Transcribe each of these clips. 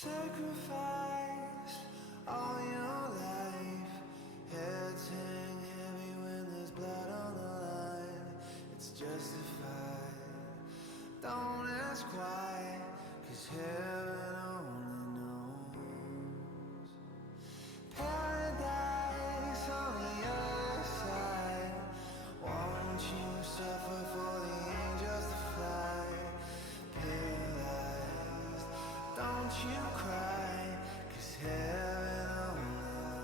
Sacrifice all your life. Heads hang heavy when there's blood on the line. It's justified. Don't ask why, 'cause heaven only knows. Paradise on the other side. Won't you suffer for the angels to fly? Paralyzed, don't you cry, 'cause heaven only knows.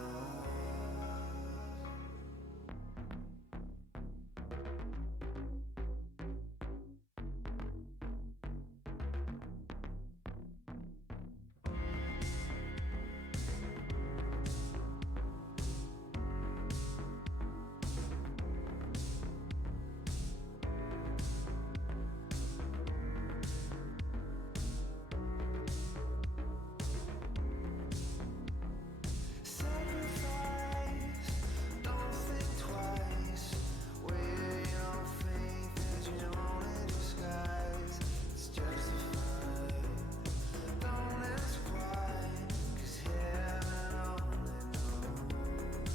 Sacrifice, don't think twice. Wear your faith as your own in disguise. It's justified. Don't ask why, 'cause heaven only knows.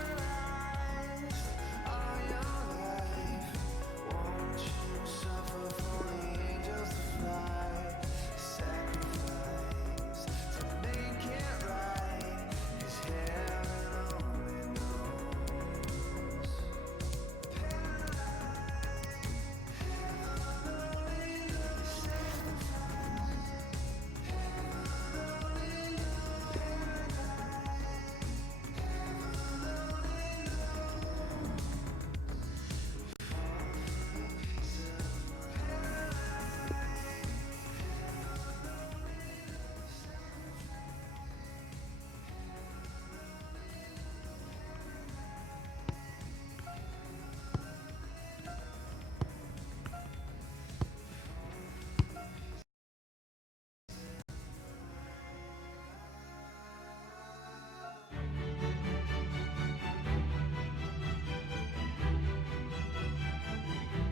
Paralyzed all your life. Won't you suffer for the angels to fly? Sacrifice to make it right, 'cause heaven only knows.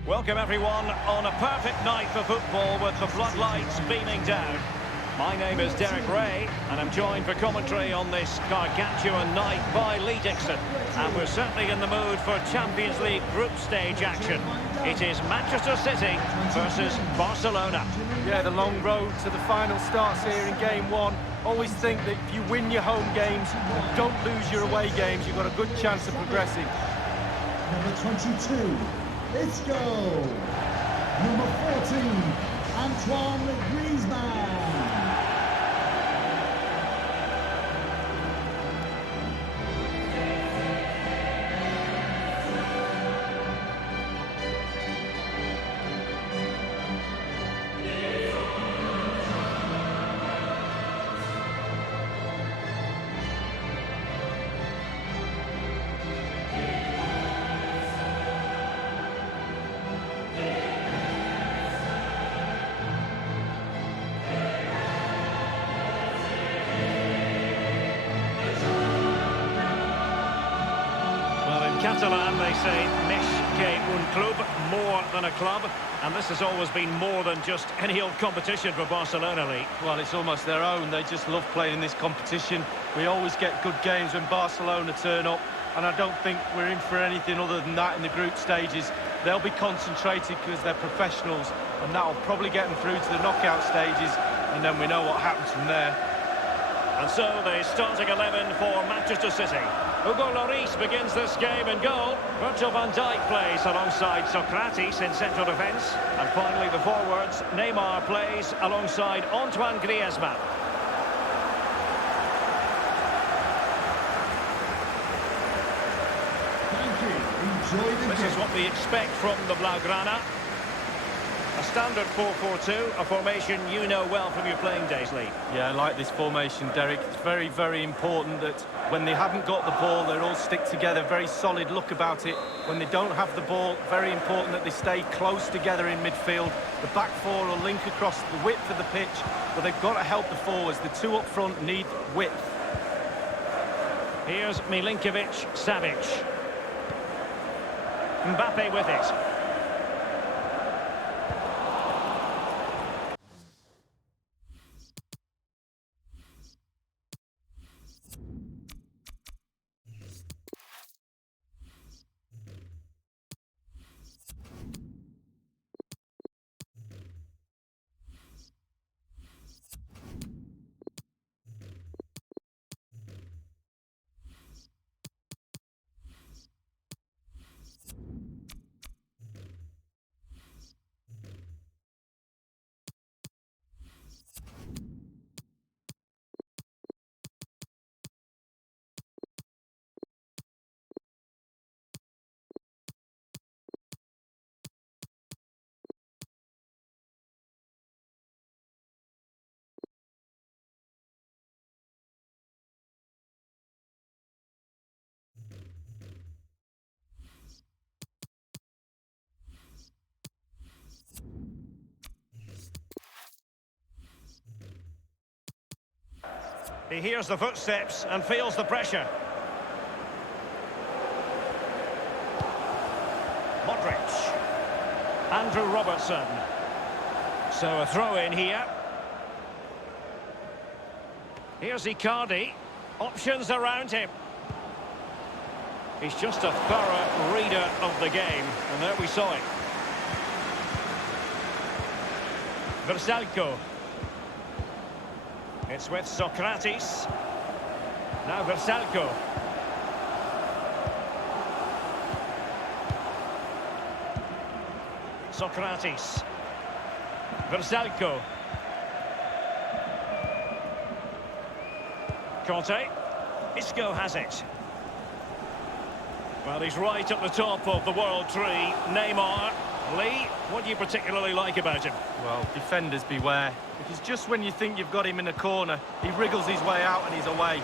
Welcome everyone on a perfect night for football with the floodlights beaming down. My name is Derek Ray and I'm joined for commentary on this gargantuan night by Lee Dixon. And we're certainly in the mood for Champions League group stage action. It is Manchester City versus Barcelona. Yeah, the long road to the final starts here in game one. Always think that if you win your home games and don't lose your away games, you've got a good chance of progressing. Number 22, let's go! Number 14, Antoine Griezmann. Catalan, they say, més que un club, more than a club, and this has always been more than just any old competition for Barcelona, Lee. Well, it's almost their own. They just love playing this competition. We always get good games when Barcelona turn up, and I don't think we're in for anything other than that in the group stages. They'll be concentrated because they're professionals, and that'll probably get them through to the knockout stages, and then we know what happens from there. And so the starting 11 for Manchester City. Hugo Lloris begins this game in goal. Virgil van Dijk plays alongside Socrates in central defence. And finally the forwards, Neymar plays alongside Antoine Griezmann. Thank you. Enjoy the game. This is what we expect from the Blaugrana. A standard 4-4-2, a formation you know well from your playing days, Lee. Yeah, I like this formation, Derek. It's very, very important that when they haven't got the ball, they all stick together. Very solid look about it. When they don't have the ball, very important that they stay close together in midfield. The back four will link across the width of the pitch, but they've got to help the forwards. The two up front need width. Here's Milinkovic-Savic. Mbappe with it. He hears the footsteps and feels the pressure. Modric. Andrew Robertson. So a throw in here. Here's Icardi. Options around him. He's just a thorough reader of the game. And there we saw it. Versalco. It's with Socrates. Now Versalco. Socrates. Versalco. Conte. Isco has it. Well, he's right at the top of the world tree. Neymar. Lee, what do you particularly like about him? Well, defenders beware. Because just when you think you've got him in a corner, he wriggles his way out and he's away.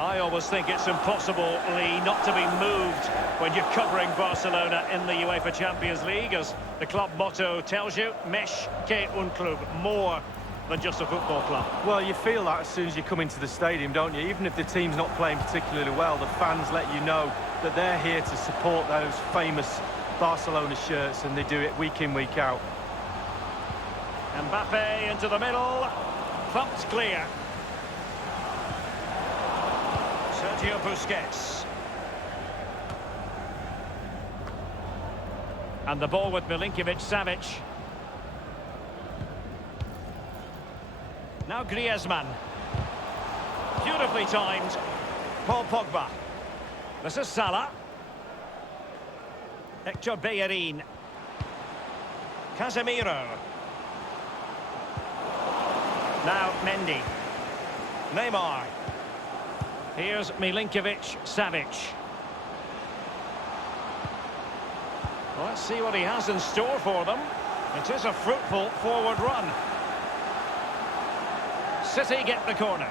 I always think it's impossible, Lee, not to be moved when you're covering Barcelona in the UEFA Champions League, as the club motto tells you, Més que un club, more than just a football club. Well, you feel that as soon as you come into the stadium, don't you? Even if the team's not playing particularly well, the fans let you know that they're here to support those famous Barcelona shirts, and they do it week in, week out. Mbappe into the middle, thumped clear. Sergio Busquets. And the ball with Milinkovic-Savic. Now Griezmann. Beautifully timed. Paul Pogba. This is Salah. Hector Bellerin. Casemiro. Now Mendy. Neymar. Here's Milinkovic-Savic. Well, let's see what he has in store for them. It is a fruitful forward run. City get the corner.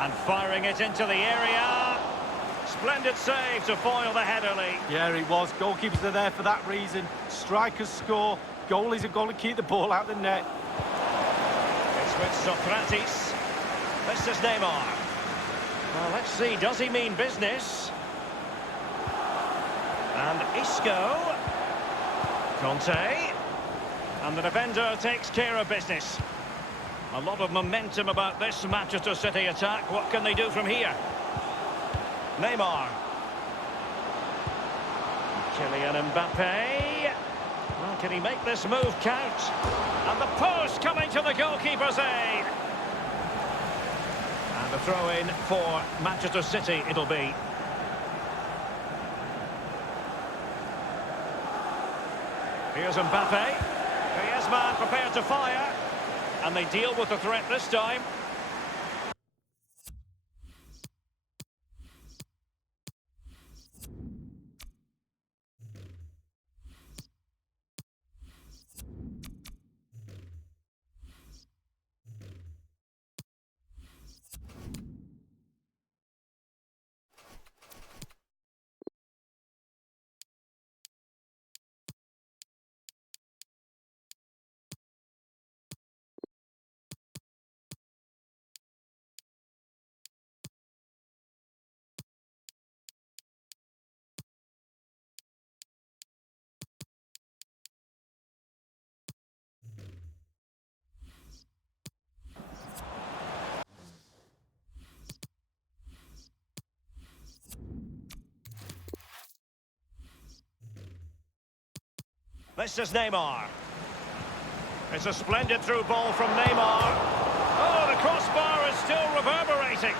And firing it into the area. Splendid save to foil the header, Lee. Yeah, it was. Goalkeepers are there for that reason. Strikers score. Goalies have got to keep the ball out the net. It's with Socrates. This is Neymar. Well, let's see. Does he mean business? And Isco. Conte. And the defender takes care of business. A lot of momentum about this Manchester City attack. What can they do from here? Neymar. Kylian Mbappe. Well, can he make this move count? And the post coming to the goalkeeper's aid. And a throw-in for Manchester City it'll be. Here's Mbappe. Griezmann prepared to fire. And they deal with the threat this time. This is Neymar. It's a splendid through ball from Neymar. Oh, the crossbar is still reverberating.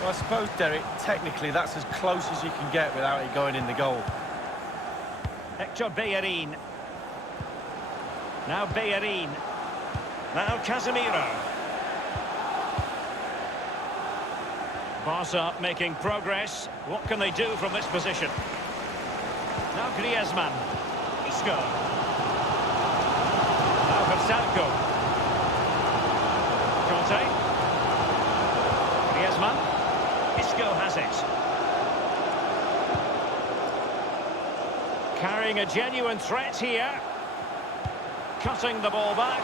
Well, I suppose, Derek, technically that's as close as you can get without it going in the goal. Hector Bellerin. Now Bellerin. Now Casemiro. Barca making progress. What can they do from this position? Now Griezmann. Isco. Now Versalco. Conte. Griezmann. Isco has it. Carrying a genuine threat here. Cutting the ball back.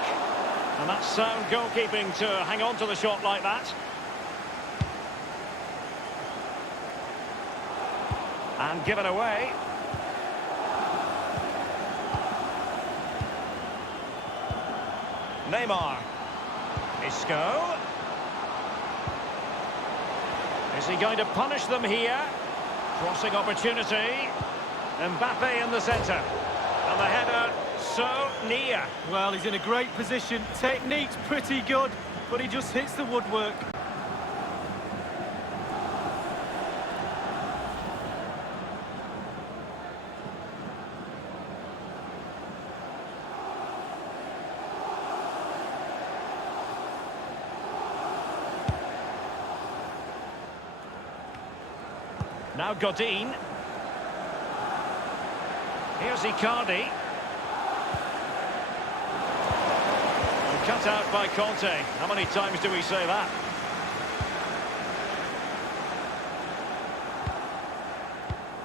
And that's sound goalkeeping to hang on to the shot like that. And given away. Neymar. Isco. Is he going to punish them here? Crossing opportunity. Mbappe in the centre. And the header so near. Well, he's in a great position. Technique's pretty good, but he just hits the woodwork. Now Godin. Here's Icardi. Cut out by Conte. How many times do we say that?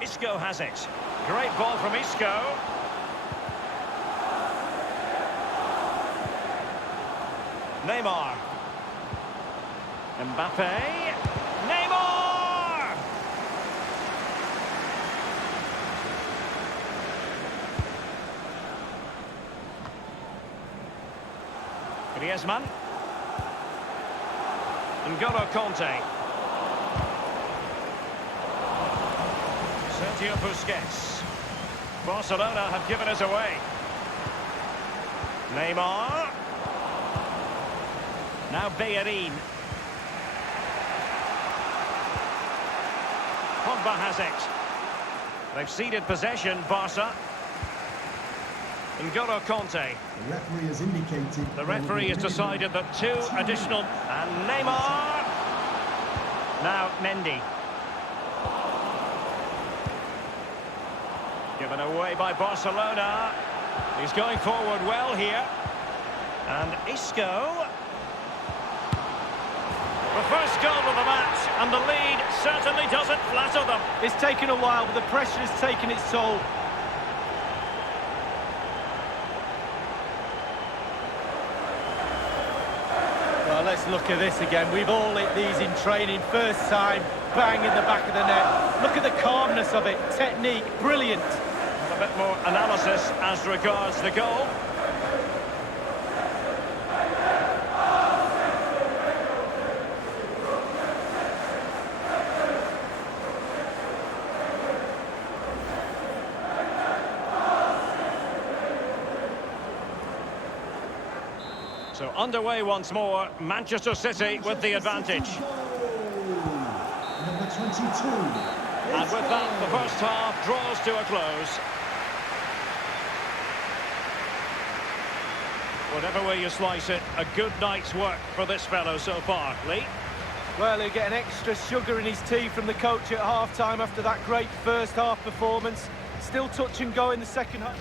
Isco has it. Great ball from Isco. Neymar. Mbappe. Neymar! Griezmann. N'Golo Conte. Sergio Busquets. Barcelona have given us away. Neymar. Now Bellerin. Pogba has it. They've ceded possession, Barca. N'Golo Conte. The referee has indicated... The referee has decided that two additional... And Neymar! Now Mendy. Given away by Barcelona. He's going forward well here. And Isco. The first goal of the match, and the lead certainly doesn't flatter them. It's taken a while, but the pressure has taken its toll. Well, let's look at this again. We've all hit these in training. First time, bang in the back of the net. Look at the calmness of it. Technique, brilliant. And a bit more analysis as regards the goal. So underway once more, Manchester City with the advantage. Number 22. And with that, the first half draws to a close. Whatever way you slice it, a good night's work for this fellow so far. Lee? Well, he'll get an extra sugar in his tea from the coach at half-time after that great first-half performance. Still touch and go in the second half.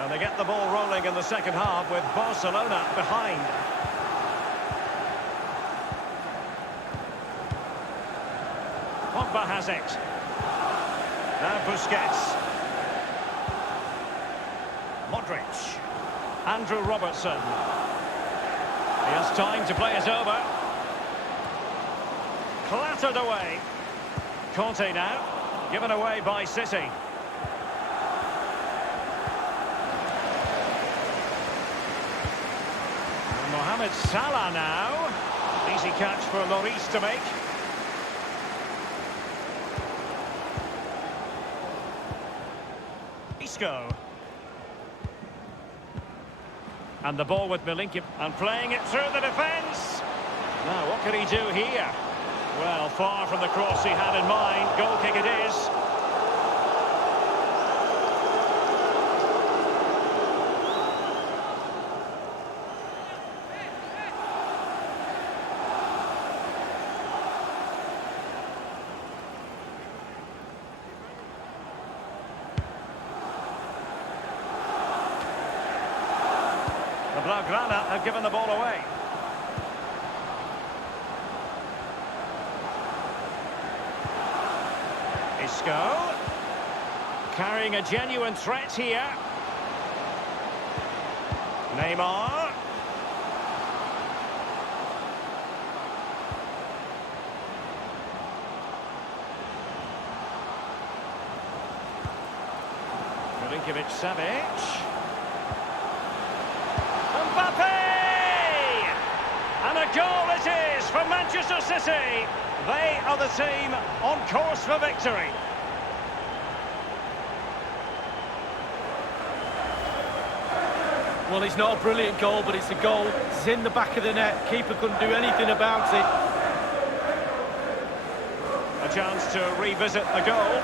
And they get the ball rolling in the second half with Barcelona behind. Pogba has it. Now Busquets. Modric. Andrew Robertson. He has time to play it over. Clattered away. Conte now. Given away by City. Mohamed Salah now. Easy catch for Lloris to make. Isco. And the ball with Milinkovic and playing it through the defence. Now, what can he do here? Well, far from the cross he had in mind. Goal kick it is. The Blaugrana have given the ball away. Isco. Carrying a genuine threat here. Neymar. Milinkovic-Savic. Mbappe! And a goal it is for Manchester City. They are the team on course for victory. Well, it's not a brilliant goal, but it's a goal. It's in the back of the net. Keeper couldn't do anything about it. A chance to revisit a goal.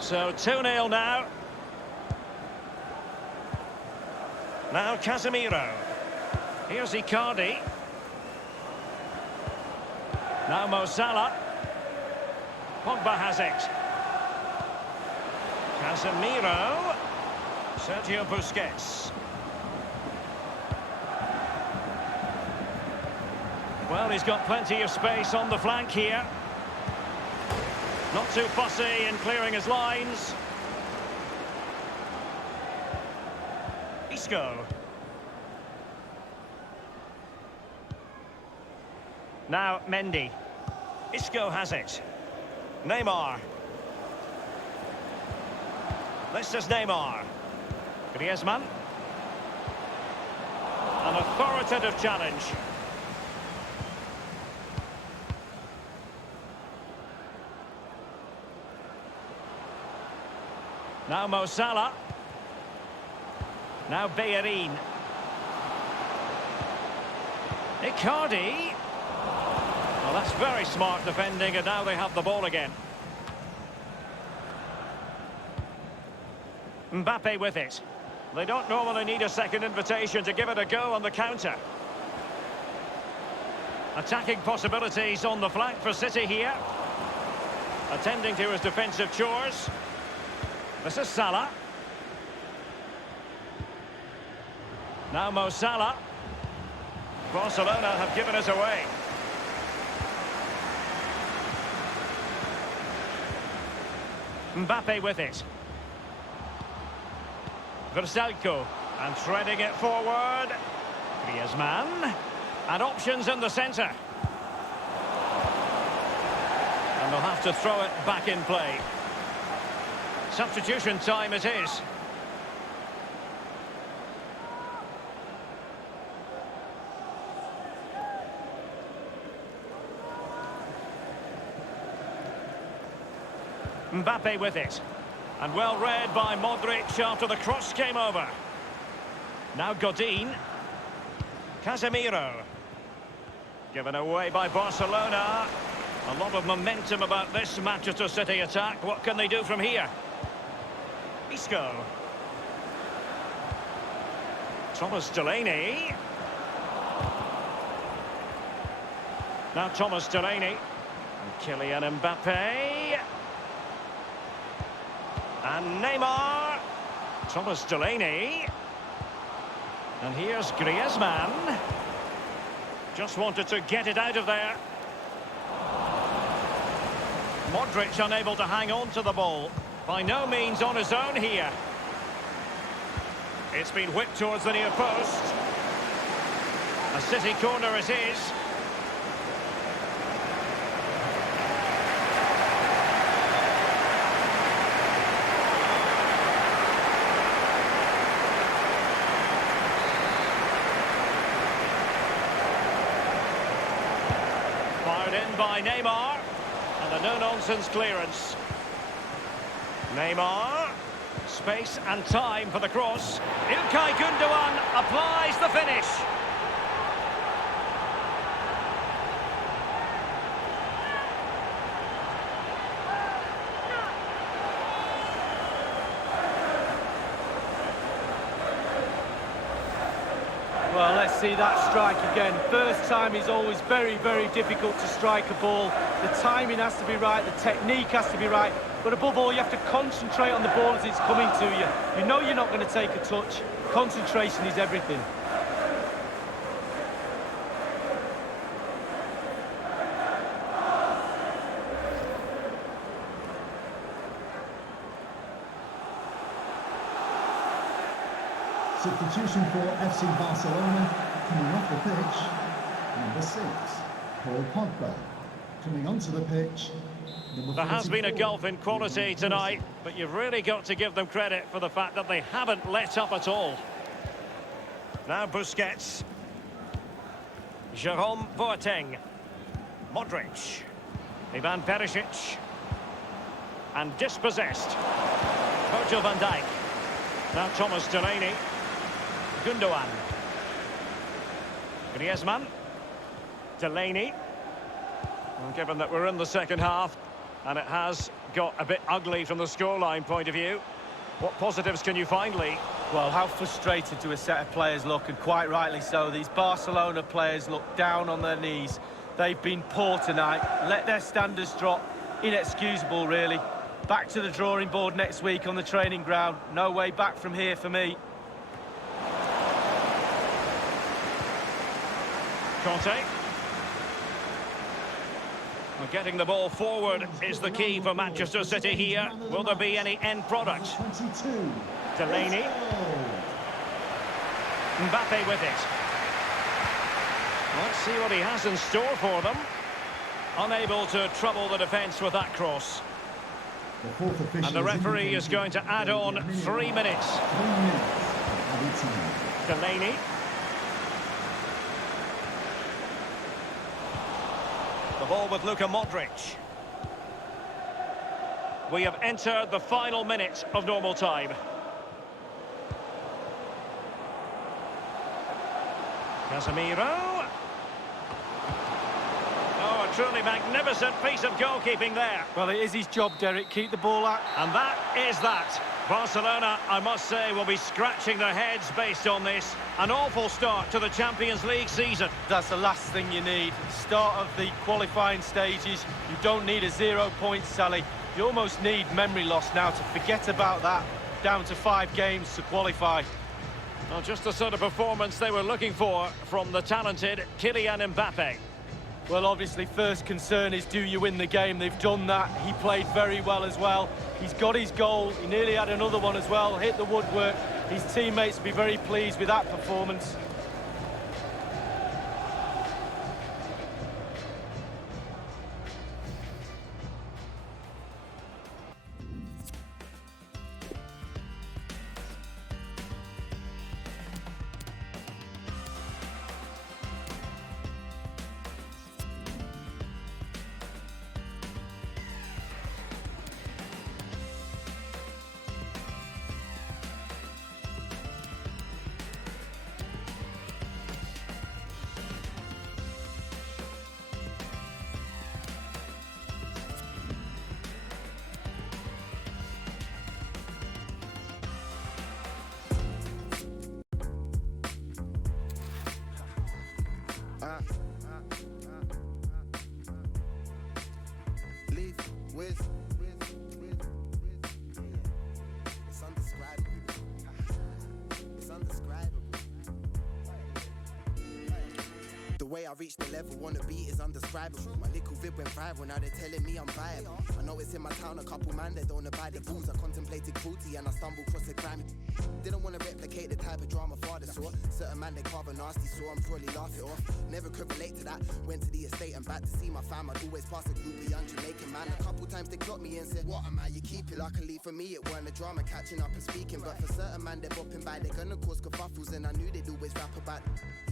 So 2-0 now. Now Casemiro. Here's Icardi. Now Mo Salah. Pogba has it. Casemiro. Sergio Busquets. Well, he's got plenty of space on the flank here. Not too fussy in clearing his lines. Isco. Now Mendy. Isco has it. Neymar. This is Neymar. Griezmann. An authoritative challenge. Now Mo Salah. Now Bellerin. Icardi. Well, that's very smart defending, and now they have the ball again. Mbappe with it. They don't normally need a second invitation to give it a go on the counter. Attacking possibilities on the flank for City here. Attending to his defensive chores. This is Salah. Now Mo Salah. Barcelona have given us away. Mbappe with it. Versalco. And threading it forward. Griezmann. And options in the centre. they'll have to throw it back in play. Substitution time it is. Mbappe with it. And well read by Modric after the cross came over. Now Godin. Casemiro. Given away by Barcelona. A lot of momentum about this Manchester City attack. What can they do from here? Isco. Thomas Delaney. Now Thomas Delaney. And Kylian Mbappe. And Neymar. Thomas Delaney. And here's Griezmann. Just wanted to get it out of there. Modric unable to hang on to the ball. By no means on his own here. It's been whipped towards the near post. A City corner it is. Fired in by Neymar. And a no-nonsense clearance. Neymar. Space and time for the cross. İlkay Gündoğan applies the finish. Well, let's see that strike again. First time is always very, very difficult to strike a ball. The timing has to be right, the technique has to be right, but above all, you have to concentrate on the ball as it's coming to you. You know you're not going to take a touch. Concentration is everything. Substitution for FC Barcelona, coming off the pitch, number 6, Paul Pogba. Coming onto the pitch, number There has been a 44, gulf in quality tonight, but you've really got to give them credit for the fact that they haven't let up at all. Now Busquets. Jerome Boateng. Modric. Ivan Perisic. And dispossessed. Virgil van Dijk. Now Thomas Delaney. Gündoğan. Griezmann. Delaney. And given that we're in the second half, and it has got a bit ugly from the scoreline point of view, what positives can you find, Lee? Well, how frustrated do a set of players look, and quite rightly so. These Barcelona players look down on their knees. They've been poor tonight. Let their standards drop. Inexcusable, really. Back to the drawing board next week on the training ground. No way back from here for me. Conte. Well, getting the ball forward is the key for Manchester City here. Will there be any end product? 22. Delaney. Mbappe with it. Let's see what he has in store for them. Unable to trouble the defence with that cross. The fourth official And the referee is going to add on 3 minutes. 3 minutes of added time. Delaney. The ball with Luka Modric. We have entered the final minute of normal time. Casemiro. Oh, a truly magnificent piece of goalkeeping there. Well, it is his job, Derek. Keep the ball out. And that is that. Barcelona, I must say, will be scratching their heads based on this. An awful start to the Champions League season. That's the last thing you need. Start of the qualifying stages. You don't need a 0 point sally. You almost need memory loss now to forget about that. Down to 5 games to qualify. Well, just the sort of performance they were looking for from the talented Kylian Mbappe. Well, obviously, first concern is, do you win the game? They've done that. He played very well as well. He's got his goal. He nearly had another one as well. Hit the woodwork. His teammates will be very pleased with that performance. Wiz. It's undescribable. It's undescribable. The way I reached the level on the beat is undescribable. My little vid went viral, now they're telling me I'm viable. I noticed in my town a couple man that don't abide the rules. I contemplated cruelty and I stumbled across the crime. Didn't want to replicate the type of drama father saw. Certain man they carve a nasty, so I'm probably laugh it off. Never could relate to that. Went to the estate and back to see my fam. I'd always pass a groupie young Jamaican man. A couple times they clocked me and said, what am I? You keep it luckily for me, it weren't a drama catching up and speaking. But for certain man they're bopping by, they're gonna cause kerfuffles. And I knew they'd always rap about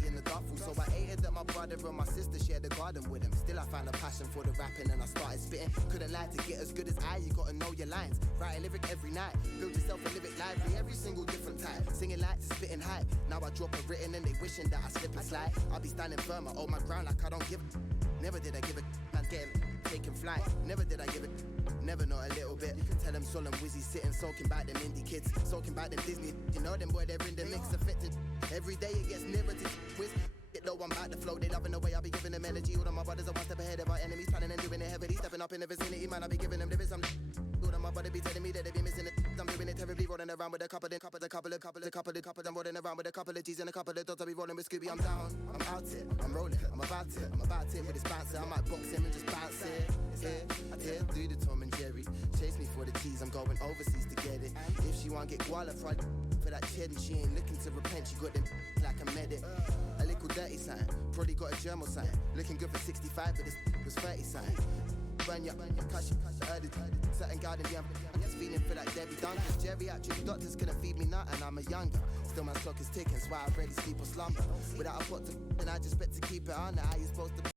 in the duffel. So I hated that my brother and my sister shared the garden with him. Still I found a passion for the rapping and I started spitting. Couldn't lie, to get as good as I, you gotta know your lines. Write a lyric every night, build yourself a lyric library every single different type. Singing like to spitting hype. Now I drop a written and they wishing that I slip and slide. I'll be standing firm, I hold my ground like I don't give a. Never did I give a man getting taking flight. Never did I give it. Never not a little bit. Tell them solemn Wizzy sitting soaking back them indie kids, soaking back them Disney. You know them boy, they're in the mix affected. Every day it gets nearer to Wiz. Though I'm back to flow, they loving the way I be giving them energy. All of my brothers are one step ahead of our enemies, planning and doing it heavily. Stepping up in the vicinity, man, I be giving them lyrics. All of my brothers be telling me that they be missing it. I'm doing it terribly, rolling around with a couple of I'm rolling around with a couple of G's and a couple of dots. I be rolling with Scooby. I'm down, I'm out it, I'm rolling, I'm about it with this bouncer. I might box him and just bounce it. Yeah, do the Tom and Jerry. Chase me for the teas, I'm going overseas to get it. If she want get qualified for that cheddar, she ain't looking to repent. She got them like a medic. A little dirty sign, probably got a germal sign. Looking good for 65, but this was 30 sign. Burn ya, cash, heard it. Certain garden, yeah, I'm just feeling for that Debbie Duncan. Geriatric doctors couldn't feed me nothing, I'm a younger. Still my clock is ticking, so I already sleep or slumber. Without a pot to, and I just bet to keep it on. How you supposed to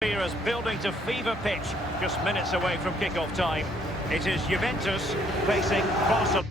Here is building to fever pitch, just minutes away from kick-off time. It is Juventus facing Barcelona.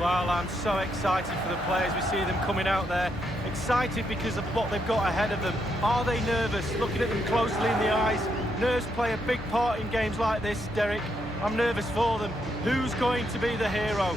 Well, I'm so excited for the players. We see them coming out there. Excited because of what they've got ahead of them. Are they nervous? Looking at them closely in the eyes. Nerves play a big part in games like this, Derek. I'm nervous for them. Who's going to be the hero?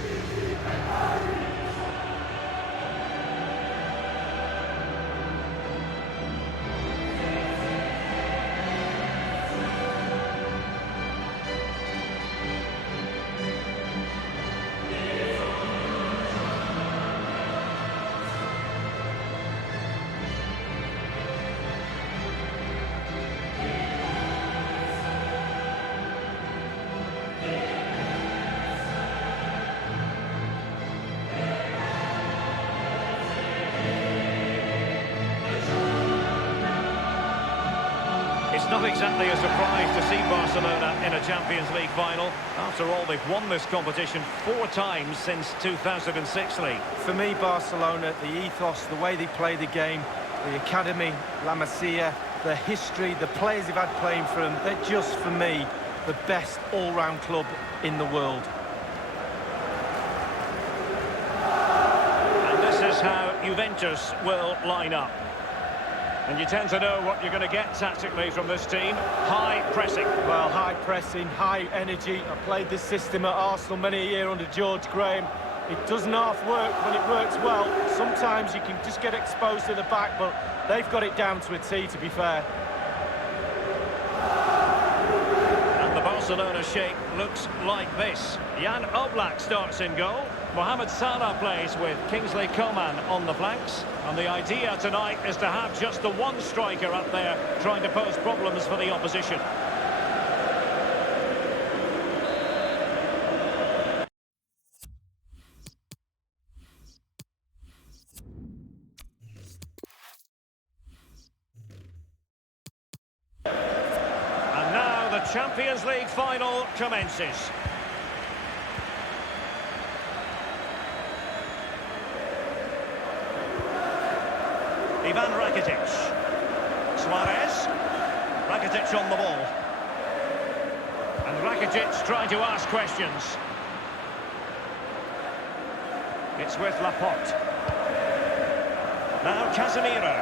It's not exactly a surprise to see Barcelona in a Champions League final. After all, they've won this competition 4 times since 2006 league. For me, Barcelona, the ethos, the way they play the game, the academy, La Masia, the history, the players they've had playing for them, they're just, for me, the best all-round club in the world. And this is how Juventus will line up. And you tend to know what you're going to get tactically from this team. High pressing. Well, high pressing, high energy. I played this system at Arsenal many a year under George Graham. It doesn't half work when it works well. Sometimes you can just get exposed to the back, but they've got it down to a T, to be fair. And the Barcelona shape looks like this. Jan Oblak starts in goal. Mohamed Salah plays with Kingsley Coman on the flanks. And the idea tonight is to have just the one striker up there trying to pose problems for the opposition. And now the Champions League final commences. Ivan Rakitic. Suarez. Rakitic on the ball. And Rakitic trying to ask questions. It's with Laporte. Now Casemiro.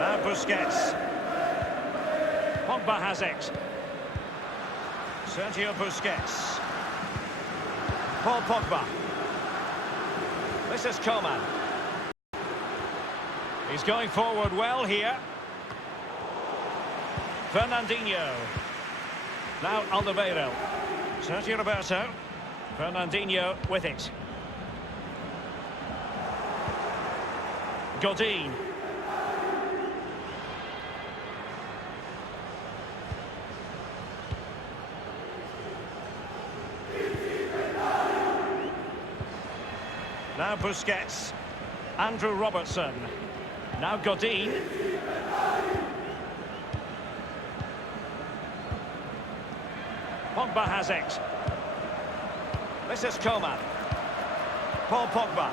Now Busquets. Pogba has it. Sergio Busquets. Paul Pogba. This is Coman. He's going forward well here. Fernandinho. Now Alderweireld. Sergio Roberto. Fernandinho with it. Godin. Now Busquets. Andrew Robertson. Now Godin. Pogba has it. This is Coman. Paul Pogba.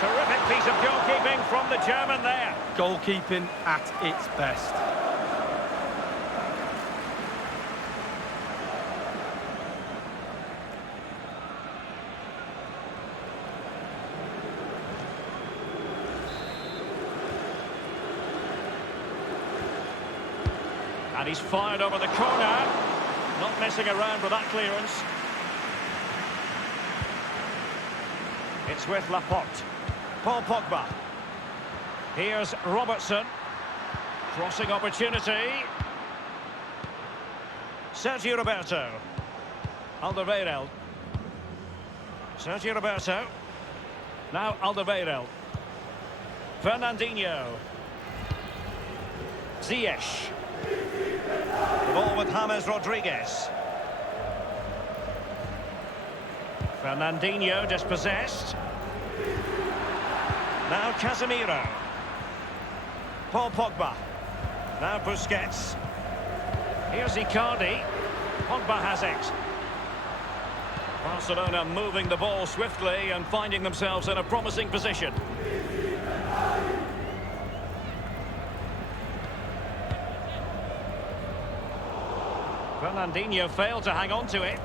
Terrific piece of goalkeeping from the German there. Goalkeeping at its best. And he's fired over the corner. Not messing around with that clearance. It's with Laporte. Paul Pogba. Here's Robertson. Crossing opportunity. Sergio Roberto. Alderweireld. Sergio Roberto. Now Alderweireld. Fernandinho. Ziyech. The ball with James Rodriguez. Fernandinho dispossessed. Now Casemiro. Paul Pogba. Now Busquets. Here's Icardi. Pogba has it. Barcelona moving the ball swiftly and finding themselves in a promising position. Fernandinho failed to hang on to it.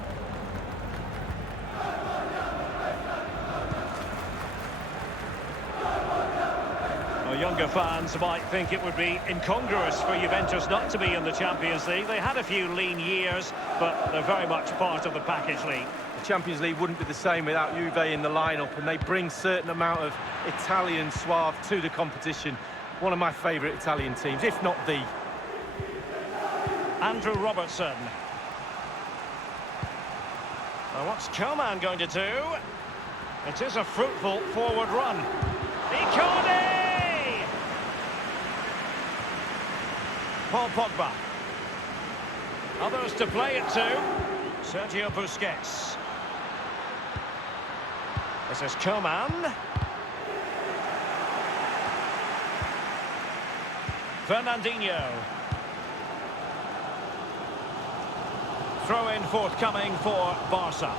Well, younger fans might think it would be incongruous for Juventus not to be in the Champions League. They had a few lean years, but they're very much part of the package league. The Champions League wouldn't be the same without Juve in the lineup, and they bring a certain amount of Italian suave to the competition. One of my favourite Italian teams, if not the. Andrew Robertson. Now what's Coman going to do? It is a fruitful forward run. Icardi! Paul Pogba. Others to play it to. Sergio Busquets. This is Coman. Fernandinho. Throw in forthcoming for Barca.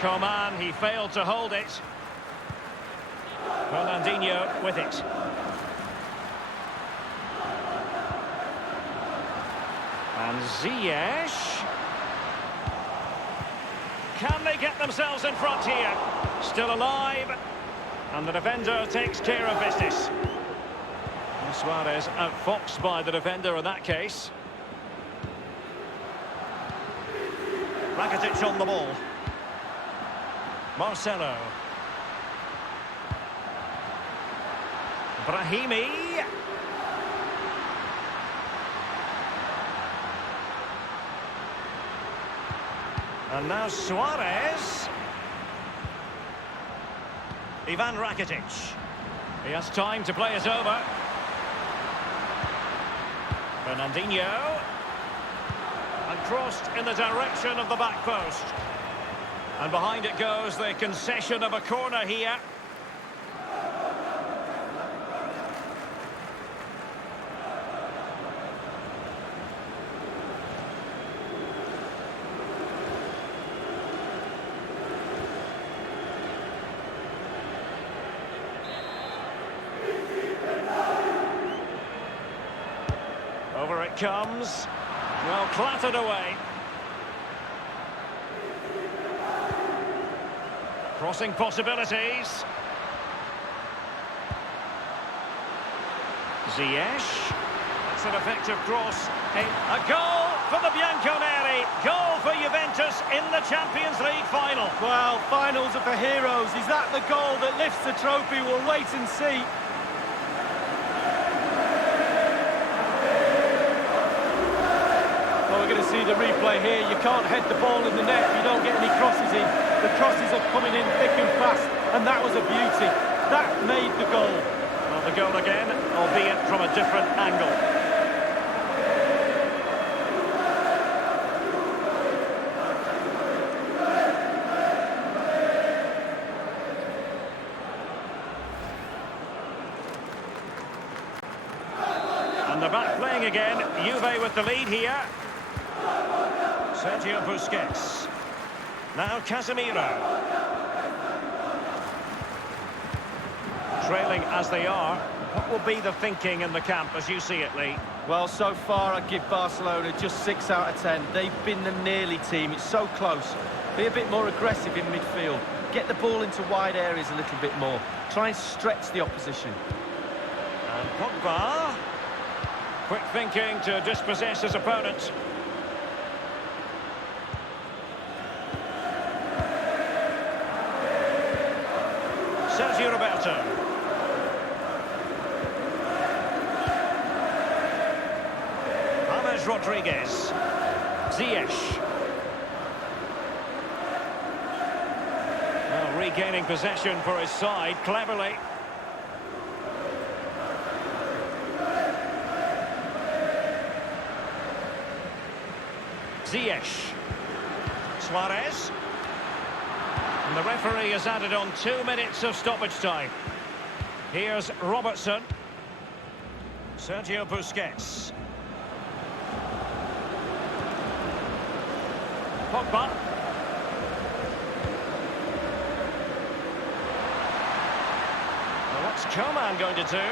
Coman, he failed to hold it. Fernandinho with it. And Ziyech. Can they get themselves in front here? Still alive. And the defender takes care of business. And Suarez outfoxed by the defender in that case. Rakitic on the ball. Marcelo. Brahimi. And now Suarez. Ivan Rakitic. He has time to play it over. Fernandinho. And crossed in the direction of the back post. And behind it goes the concession of a corner here. Over it comes. Well, clattered away. Crossing possibilities. Ziyech. That's an effective cross. A goal for the Bianconeri. Goal for Juventus in the Champions League final. Well, finals are for heroes. Is that the goal that lifts the trophy? We'll wait and see. Well, we're going to see the replay here. You can't head the ball in the net if you don't get any crosses in. The crosses are coming in thick and fast, and that was a beauty. That made the goal. Well, the goal again, albeit from a different angle. And they're back playing again. Juve with the lead here. Sergio Busquets. Now Casemiro. Trailing as they are. What will be the thinking in the camp as you see it, Lee? Well, so far I'd give Barcelona just 6 out of 10. They've been the nearly team. It's so close. Be a bit more aggressive in midfield. Get the ball into wide areas a little bit more. Try and stretch the opposition. And Pogba. Quick thinking to dispossess his opponent. Sergio Roberto. James Rodriguez. Ziyech. Well, regaining possession for his side cleverly. Ziyech. Suarez. And the referee has added on 2 minutes of stoppage time. Here's Robertson. Sergio Busquets. Pogba. Well, what's Coman going to do?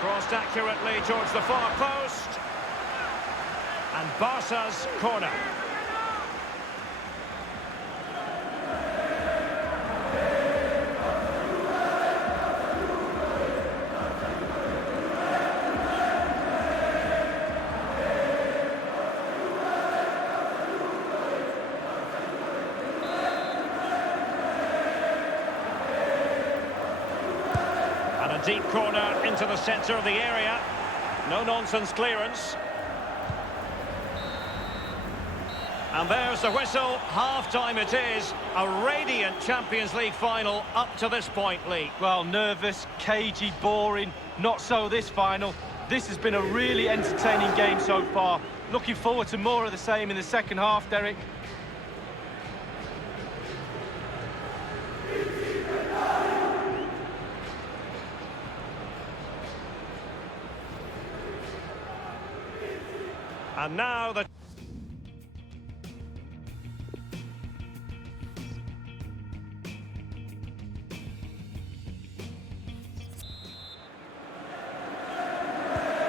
Crossed accurately towards the far post. And Barca's corner. And a deep corner into the centre of the area. No-nonsense clearance. And there's the whistle. Half-time it is. A radiant Champions League final up to this point, Lee. Well, nervous, cagey, boring. Not so this final. This has been a really entertaining game so far. Looking forward to more of the same in the second half, Derek. And now the...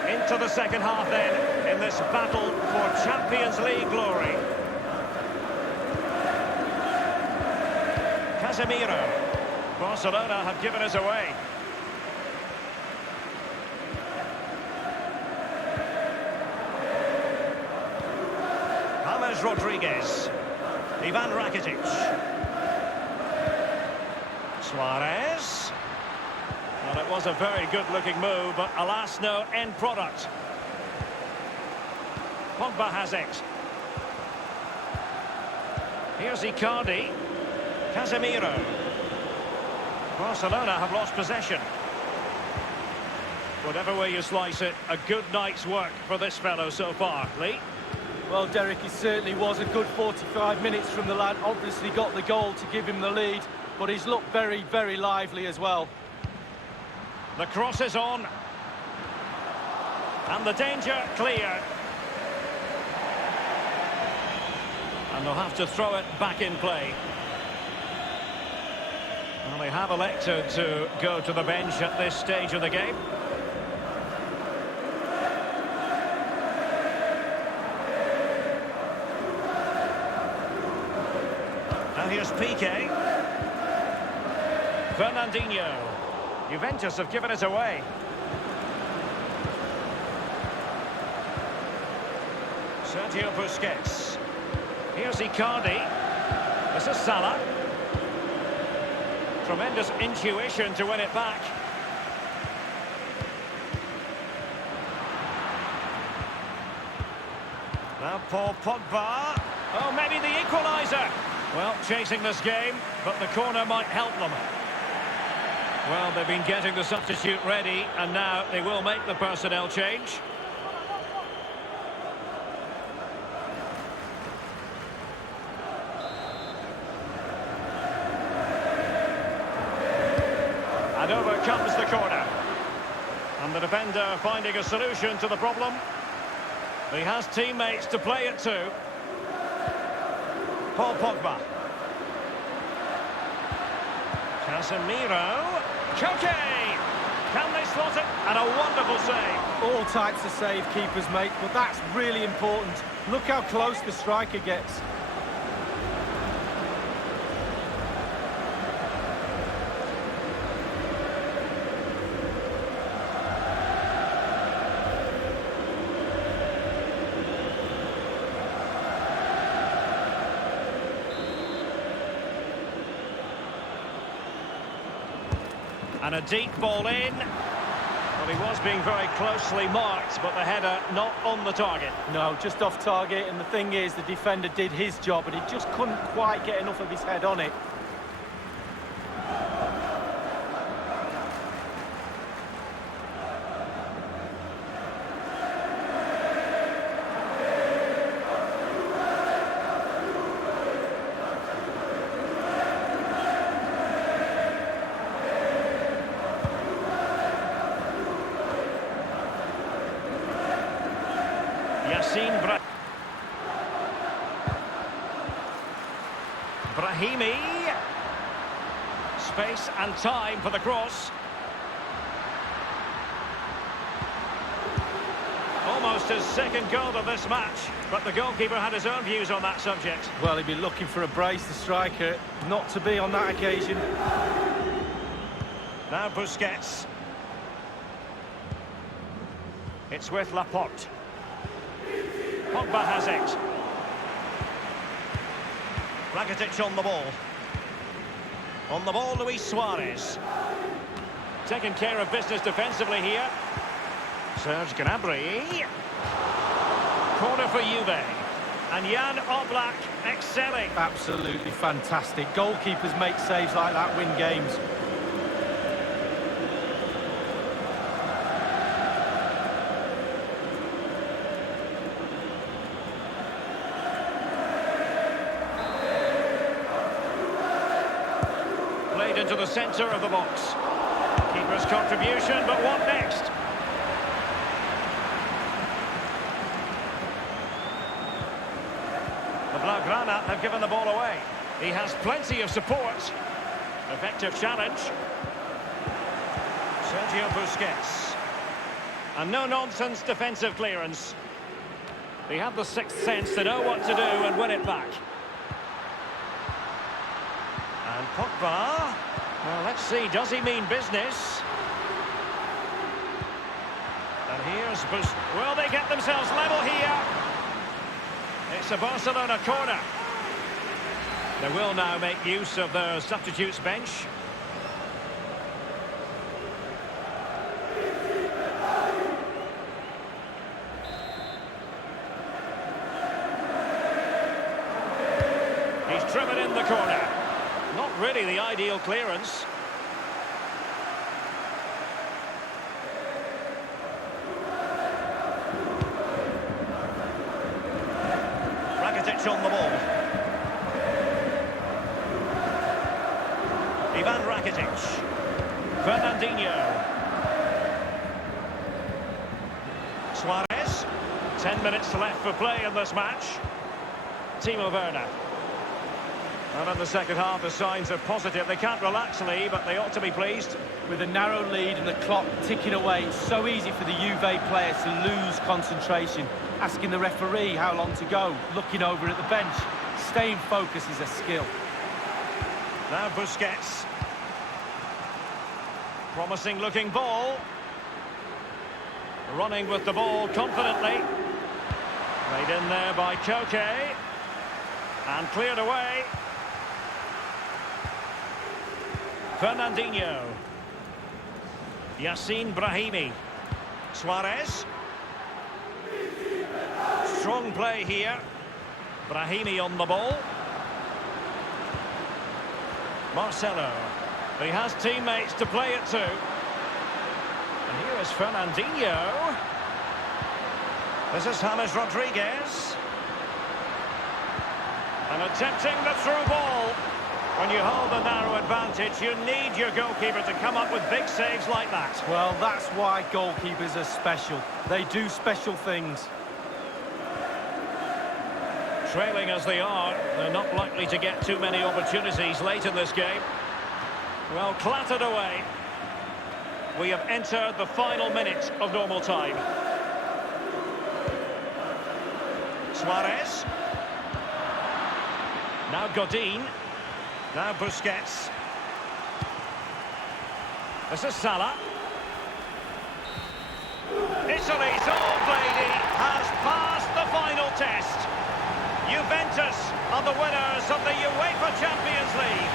Into the second half then, in this battle for Champions League glory. Casemiro. Barcelona have given us away. James Rodriguez. Ivan Rakitic. Suarez. Well, it was a very good-looking move, but alas, no end product. Pogba has it. Here's Icardi. Casemiro. Barcelona have lost possession. Whatever way you slice it, a good night's work for this fellow so far. Lee? Well, Derek, it certainly was a good 45 minutes from the lad. Obviously got the goal to give him the lead, but he's looked very, very lively as well. The cross is on. And the danger clear. And they'll have to throw it back in play. Well, they have elected to go to the bench at this stage of the game. Now here's Piqué. Fernandinho. Juventus have given it away. Sergio Busquets. Here's Icardi. This is Salah. Tremendous intuition to win it back. Now Paul Pogba. Oh, maybe the equaliser. Well, chasing this game, but the corner might help them. Well, they've been getting the substitute ready, and now they will make the personnel change. And over comes the corner. And the defender finding a solution to the problem. He has teammates to play it to. Paul Pogba. Casemiro. Koke! Can they slot it? And a wonderful save. All types of save keepers make, but that's really important. Look how close the striker gets. And a deep ball in. Well, he was being very closely marked, but the header not on the target. No, just off target, and the thing is, the defender did his job, and he just couldn't quite get enough of his head on it. Brahimi. Space and time for the cross. Almost his second goal of this match, but the goalkeeper had his own views on that subject. Well, he'd be looking for a brace, the striker, not to be on that occasion. Now Busquets. It's with Laporte. Pogba has it. Rakitic on the ball. On the ball, Luis Suarez. Taking care of business defensively here. Serge Gnabry. Corner for Juve. And Jan Oblak excelling. Absolutely fantastic. Goalkeepers make saves like that, win games. Into the centre of the box. Keeper's contribution, but what next? The Blaugrana have given the ball away. He has plenty of support. Effective challenge. Sergio Busquets. And no-nonsense defensive clearance. He had the sixth sense to know what to do and win it back. And Pogba. Well, let's see, does he mean business? And here's will they get themselves level here? It's a Barcelona corner. They will now make use of their substitutes bench. He's driven in the corner. Not really the ideal clearance. Rakitic on the ball. Ivan Rakitic. Fernandinho. Suarez. 10 minutes left for play in this match. Timo Werner. And in the second half, the signs are positive. They can't relax, Lee, but they ought to be pleased. With a narrow lead and the clock ticking away, it's so easy for the Juve players to lose concentration. Asking the referee how long to go, looking over at the bench. Staying focused is a skill. Now Busquets. Promising looking ball. Running with the ball confidently. Played in there by Koke. And cleared away. Fernandinho. Yacine Brahimi. Suarez. Strong play here. Brahimi on the ball. Marcelo. He has teammates to play it to. And here is Fernandinho. This is James Rodriguez. And attempting the through ball. When you hold the narrow advantage, you need your goalkeeper to come up with big saves like that. Well, that's why goalkeepers are special. They do special things. Trailing as they are, they're not likely to get too many opportunities late in this game. Well, clattered away. We have entered the final minute of normal time. Suarez. Now Godin. Now Busquets. This is Salah. Italy's old lady has passed the final test. Juventus are the winners of the UEFA Champions League.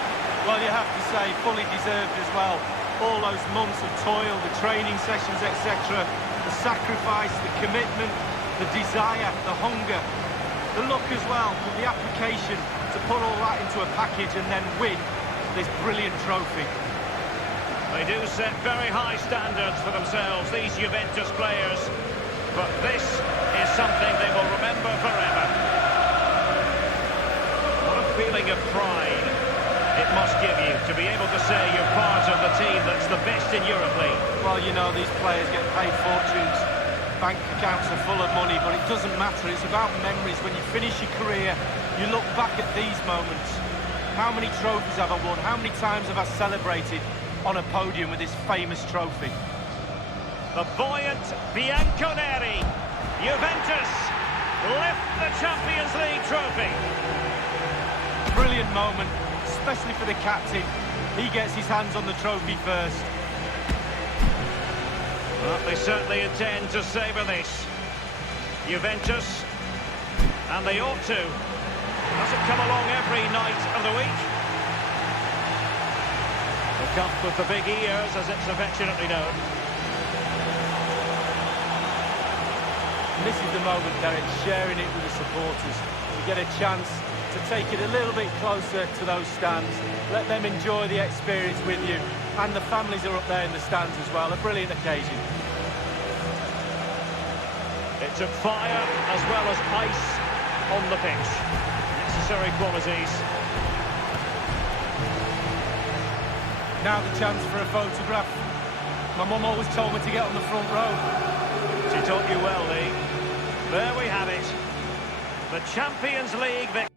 Well, you have to say, fully deserved as well. All those months of toil, the training sessions, etc. The sacrifice, the commitment, the desire, the hunger, the luck as well, the application to put all that into a package and then win this brilliant trophy. They do set very high standards for themselves, these Juventus players. But this is something they will remember forever. What a feeling of pride it must give you to be able to say you're part of the team that's the best in Europe League. Well, you know, these players get paid fortunes. Bank accounts are full of money, but it doesn't matter. It's about memories. When you finish your career, you look back at these moments. How many trophies have I won? How many times have I celebrated on a podium with this famous trophy? The buoyant Bianconeri. Juventus lift the Champions League trophy. Brilliant moment, especially for the captain. He gets his hands on the trophy first. Well, they certainly intend to savour this. Juventus, and they ought to. Doesn't come along every night of the week. The cup with the big ears, as it's affectionately known. And this is the moment, Derek, sharing it with the supporters. You get a chance to take it a little bit closer to those stands. Let them enjoy the experience with you. And the families are up there in the stands as well. A brilliant occasion. It took fire as well as ice on the pitch. Necessary qualities. Now the chance for a photograph. My mum always told me to get on the front row. She taught you well, Lee. There we have it. The Champions League victory.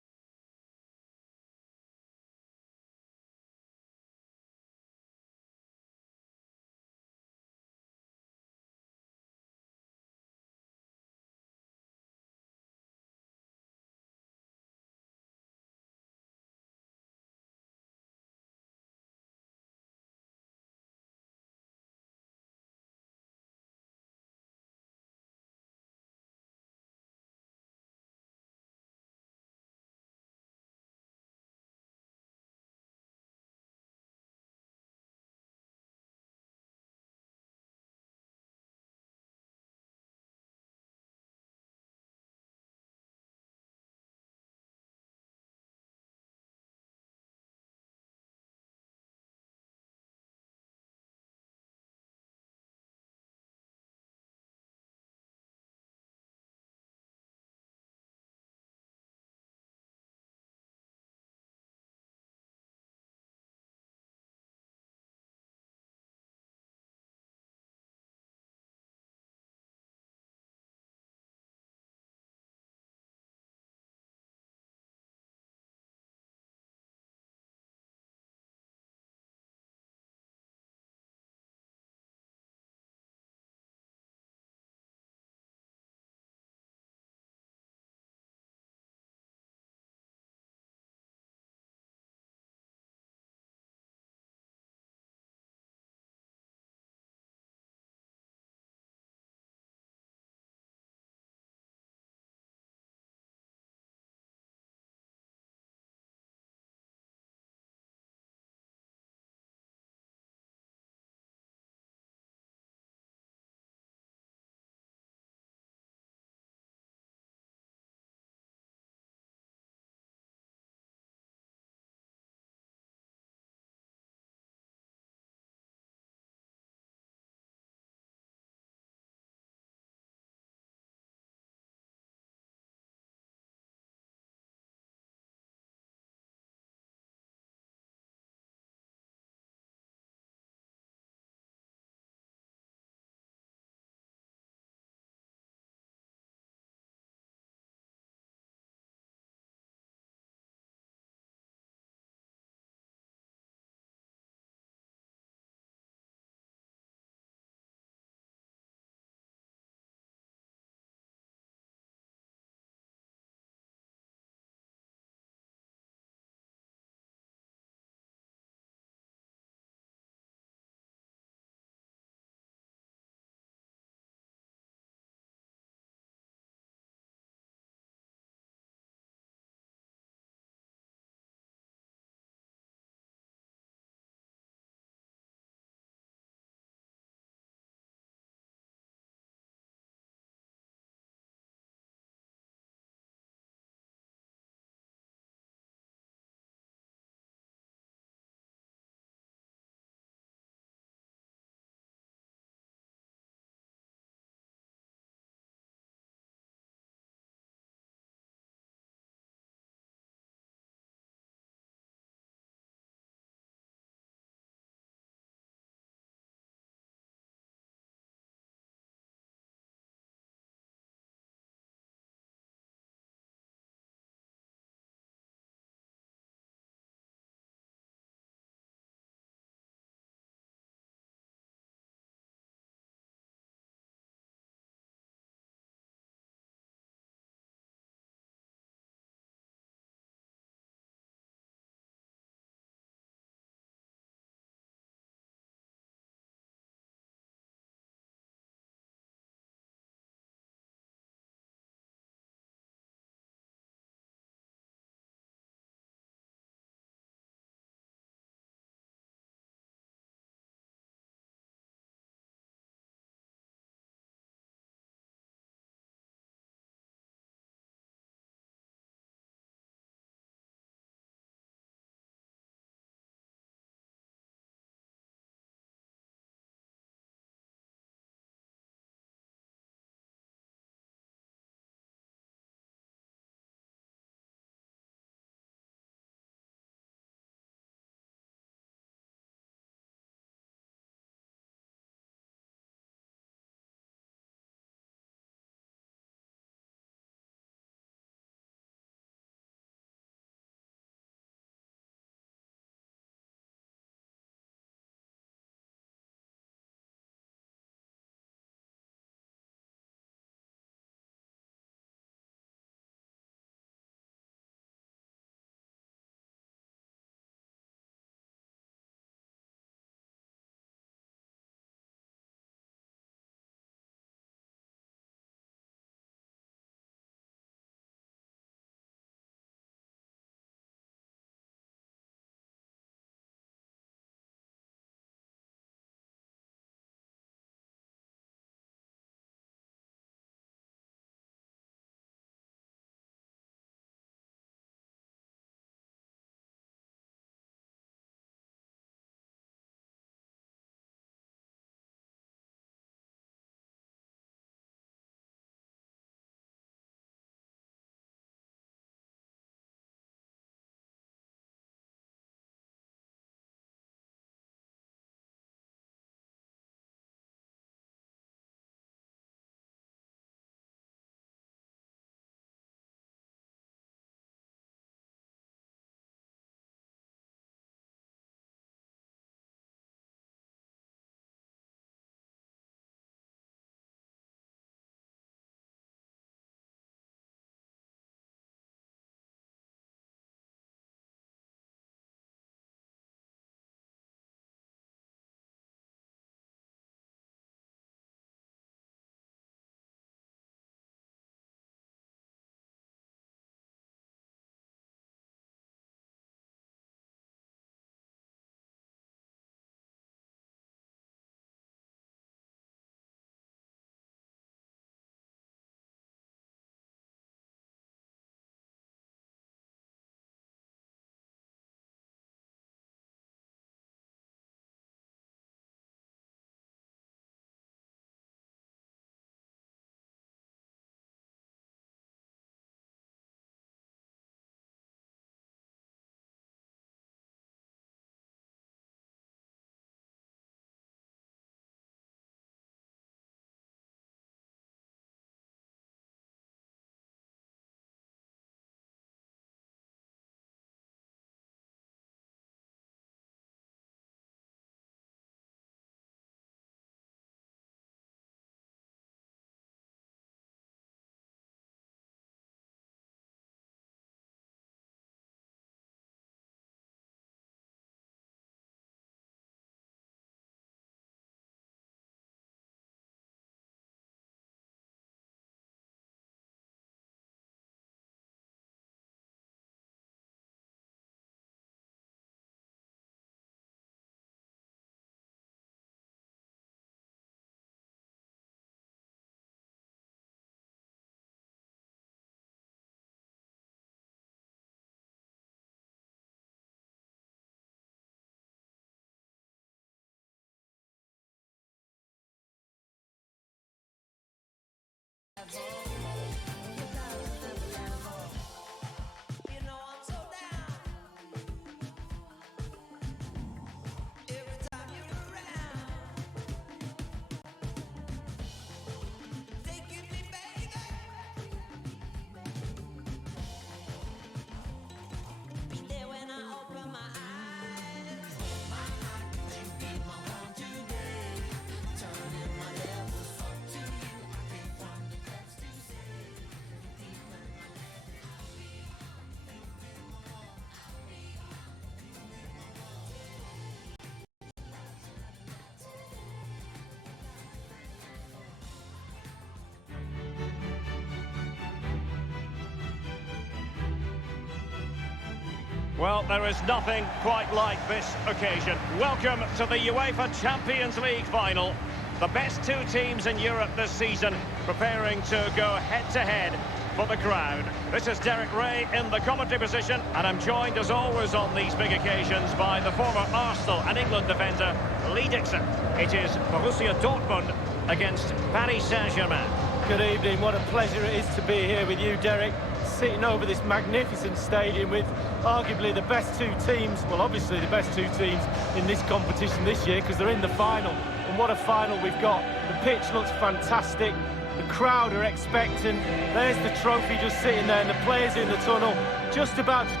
Well, there is nothing quite like this occasion. Welcome to the UEFA Champions League final. The best two teams in Europe this season preparing to go head-to-head for the crowd. This is Derek Ray in the commentary position, and I'm joined as always on these big occasions by the former Arsenal and England defender, Lee Dixon. It is Borussia Dortmund against Paris Saint-Germain. Good evening, what a pleasure it is to be here with you, Derek. Sitting over this magnificent stadium with arguably the best two teams, well obviously the best two teams in this competition this year because they're in the final. And what a final we've got. The pitch looks fantastic, the crowd are expectant, there's the trophy just sitting there and the players in the tunnel just about to do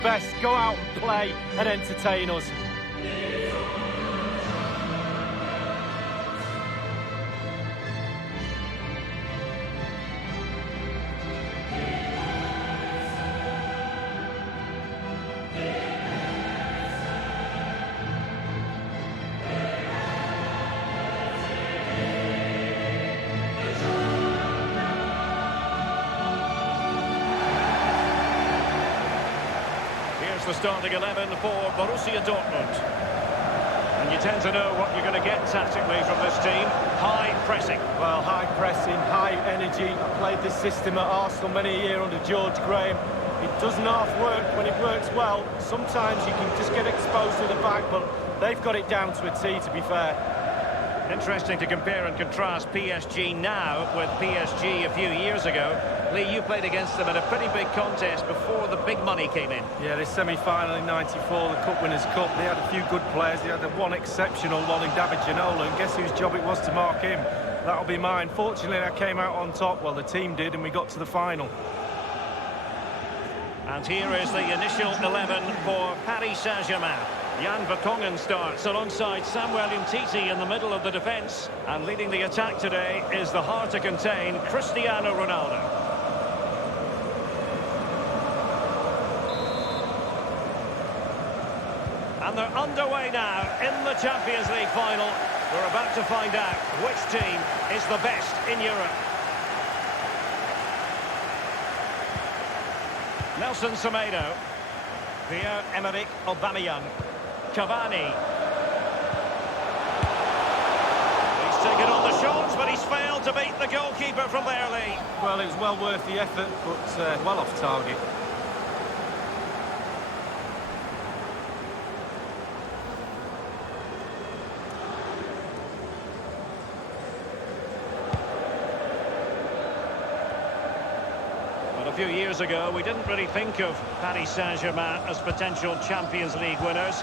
their best, go out and play and entertain us. The starting 11 for Borussia Dortmund. And you tend to know what you're going to get tactically from this team. High pressing. Well, high pressing, high energy. I played this system at Arsenal many a year under George Graham. It doesn't half work when it works well. Sometimes you can just get exposed to the back, but they've got it down to a T, to be fair. Interesting to compare and contrast PSG now with PSG a few years ago. Lee, you played against them in a pretty big contest before the big money came in. Yeah, this semi-final in '94, the Cup Winners' Cup, they had a few good players. They had the one exceptional one in David Ginola, and guess whose job it was to mark him? That'll be mine. Fortunately, I came out on top. Well, the team did, and we got to the final. And here is the initial 11 for Paris Saint-Germain. Jan Vertonghen starts alongside Samuel Umtiti in the middle of the defence. And leading the attack today is the hard to contain Cristiano Ronaldo. And they're underway now in the Champions League final. We're about to find out which team is the best in Europe. Nelson Semedo. Pierre-Emerick Aubameyang. Cavani. He's taken on the shots, but he's failed to beat the goalkeeper from there, Lee. Well, it was well worth the effort, but well off target. But a few years ago, we didn't really think of Paris Saint-Germain as potential Champions League winners.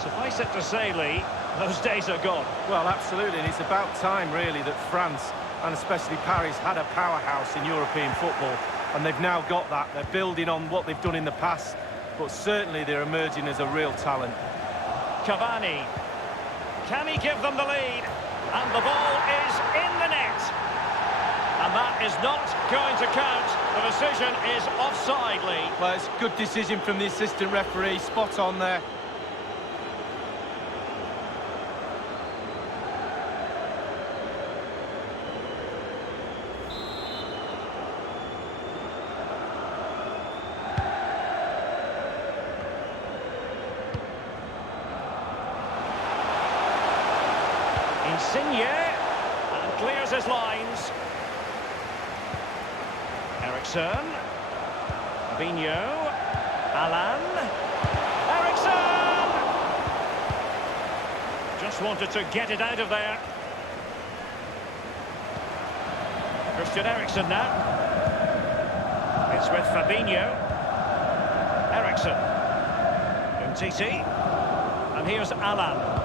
Suffice it to say, Lee, those days are gone. Well, absolutely, and it's about time, really, that France, and especially Paris, had a powerhouse in European football, and they've now got that. They're building on what they've done in the past, but certainly they're emerging as a real talent. Cavani. Can he give them the lead? And the ball is in the net. And that is not going to count. The decision is offside, Lee. Well, it's a good decision from the assistant referee, spot on there. Insigne, and clears his lines. Eriksson, Fabinho, Alan, Eriksson! Just wanted to get it out of there. Christian Eriksson now. It's with Fabinho. Eriksson. Umtiti. And here's Alan.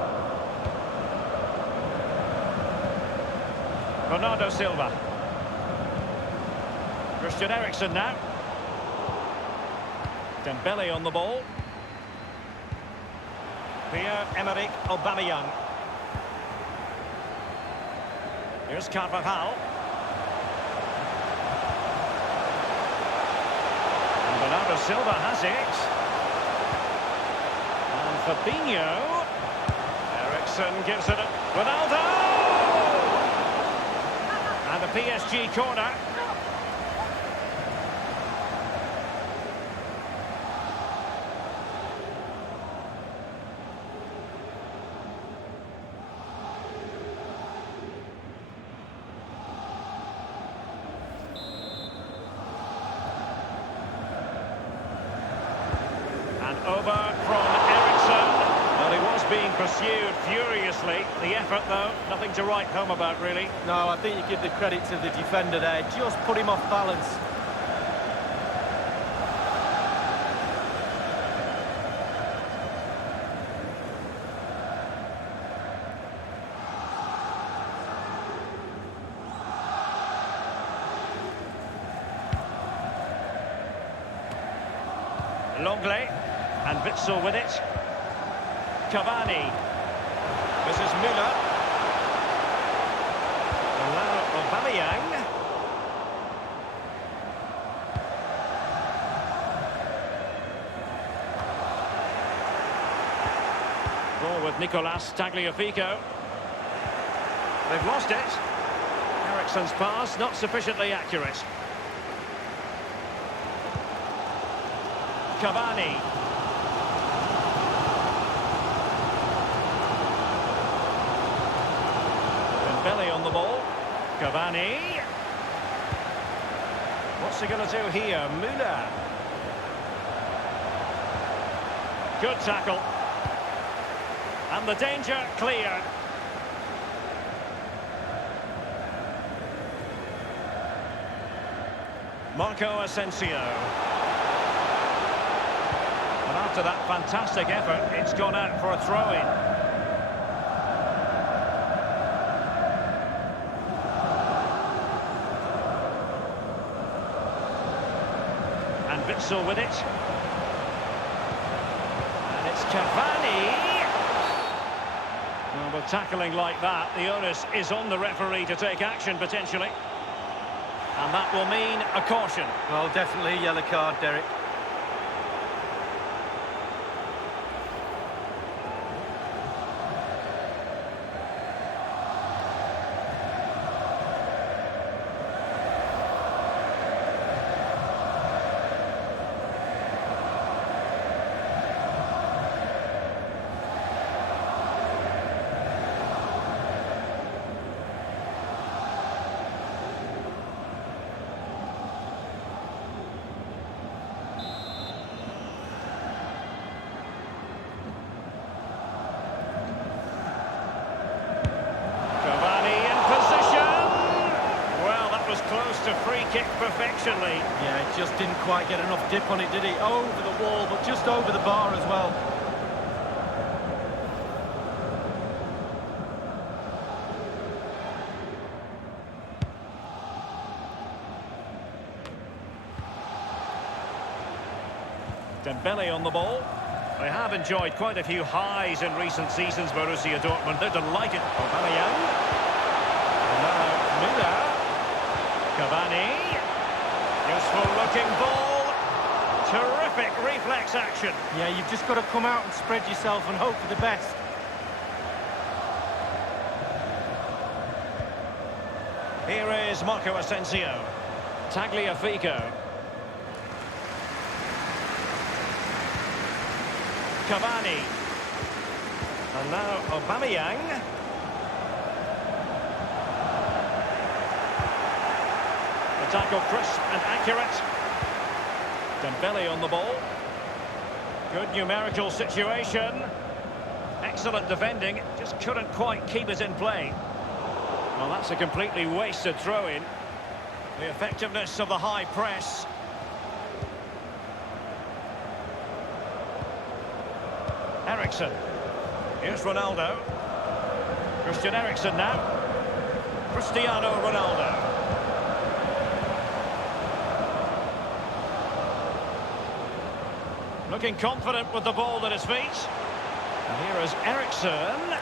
Bernardo Silva. Christian Eriksson now. Dembele on the ball. Pierre-Emerick Aubameyang. Here's Carvajal. And Bernardo Silva has it. And Fabinho. Eriksson gives it a... Ronaldo! And the PSG corner. over from Ericsson. Well, he was being pursued furiously. The effort, though, nothing to write home about, really. No, I think you give the credit to the defender there. Just put him off balance. Longley, and Witsel with it. Cavani. This is Müller. And now Aubameyang. Ball with Nicolas Tagliafico. They've lost it. Eriksson's pass not sufficiently accurate. Cavani. Dembele on the ball. Cavani. What's he going to do here? Müller. Good tackle. And the danger cleared. Marco Asensio. After that fantastic effort, it's gone out for a throw-in. And Witsel with it. And it's Cavani. Well, with tackling like that, the onus is on the referee to take action, potentially. And that will mean a caution. Well, definitely a yellow card, Derek. Close to free kick perfection, Lee. Yeah, he just didn't quite get enough dip on it, did he? Over the wall, but just over the bar as well. Dembele on the ball. They have enjoyed quite a few highs in recent seasons, Borussia Dortmund. They're delighted. Aubameyang. And now Müller. Cavani. Useful looking ball. Terrific reflex action. Yeah, you've just got to come out and spread yourself and hope for the best. Here is Marco Asensio. Tagliafico. Cavani. And now Aubameyang. The tackle crisp and accurate. Dembele on the ball. Good numerical situation. Excellent defending. Just couldn't quite keep it in play. Well, that's a completely wasted throw-in. The effectiveness of the high press. Ericsson. Here's Ronaldo. Christian Eriksen now. Cristiano Ronaldo. Looking confident with the ball at his feet. And here is Ericsson.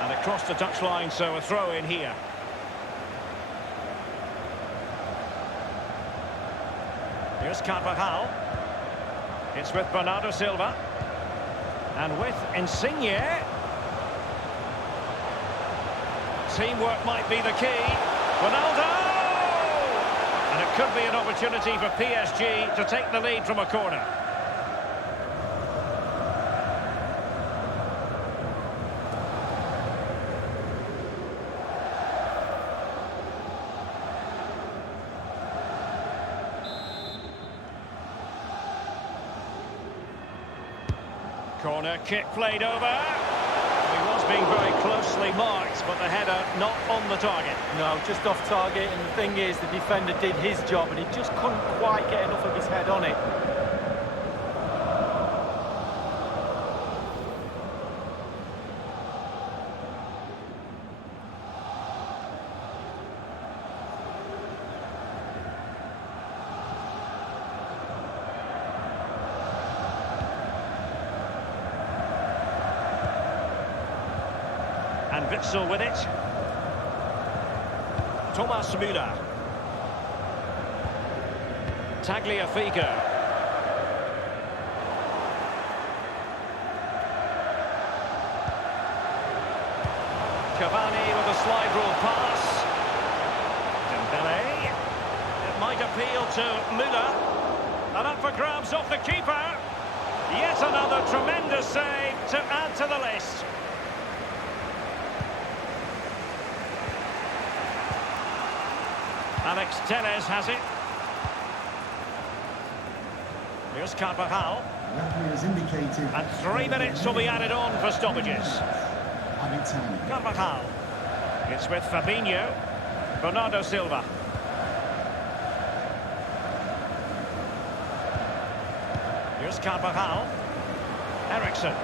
And across the touchline, so a throw in here. Here's Carvajal. It's with Bernardo Silva. And with Insigne. Teamwork might be the key. Ronaldo! And it could be an opportunity for PSG to take the lead from a corner. Corner kick played over. He was being very closely marked, but the header not on the target. No, just off target, and the thing is, the defender did his job, and he just couldn't quite get enough of his head on it. And Witsel with it. Thomas Müller. Tagliafico. Cavani with a slide rule pass. Dembele. It might appeal to Müller. And up for grabs off the keeper. Yet another tremendous save to add to the list. Alex Telles has it. Here's Carvajal. Referee has indicated. And 3 minutes will be added on for stoppages. Added time. Carvajal. It's with Fabinho. Bernardo Silva. Here's Carvajal. Eriksen.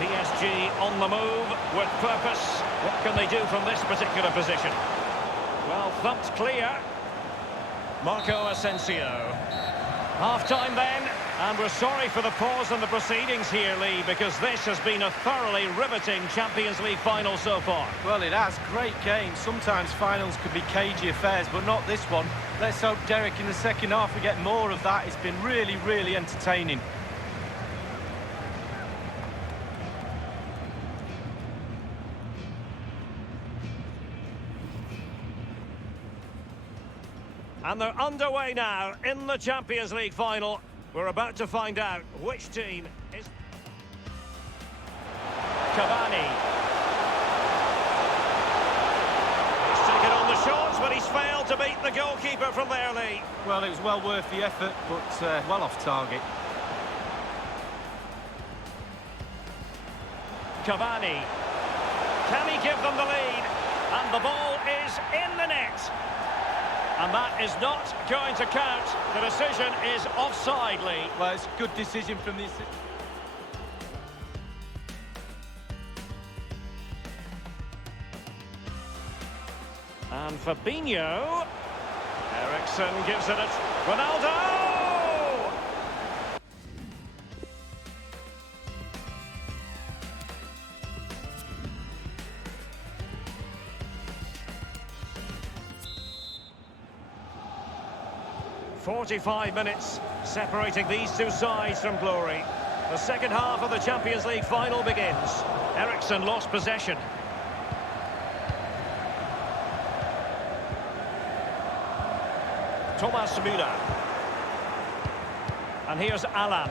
PSG on the move with purpose. What can they do from this particular position? Well, thumped clear. Marco Asensio. Half-time then, and we're sorry for the pause in the proceedings here, Lee, because this has been a thoroughly riveting Champions League final so far. Well, it has. Great game. Sometimes finals could be cagey affairs, but not this one. Let's hope, Derek, in the second half we get more of that. It's been really, really entertaining. And they're underway now in the Champions League final. We're about to find out which team is... Cavani. He's taken on the shots, but he's failed to beat the goalkeeper from there, Lee. Well, it was well worth the effort, but well off target. Cavani. Can he give them the lead? And the ball is in the net. And that is not going to count. The decision is offside, Lee. Well, it's a good decision from the... And Fabinho. Eriksen gives it a... Ronaldo! 45 minutes separating these two sides from glory. The second half of the Champions League final begins. Eriksen lost possession. Thomas Müller. And here's Alan.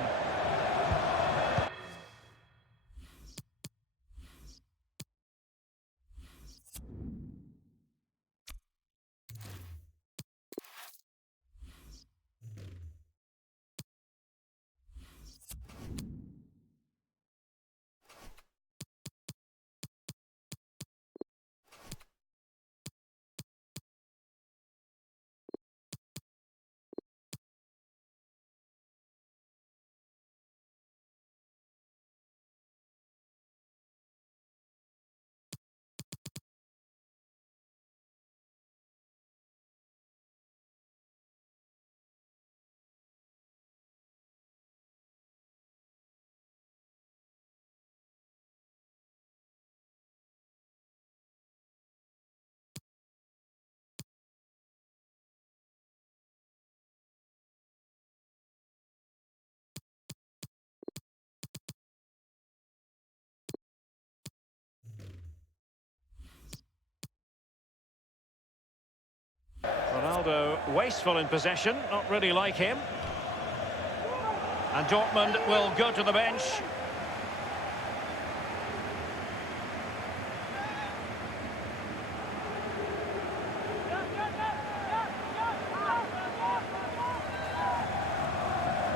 Ronaldo wasteful in possession, not really like him. And Dortmund will go to the bench.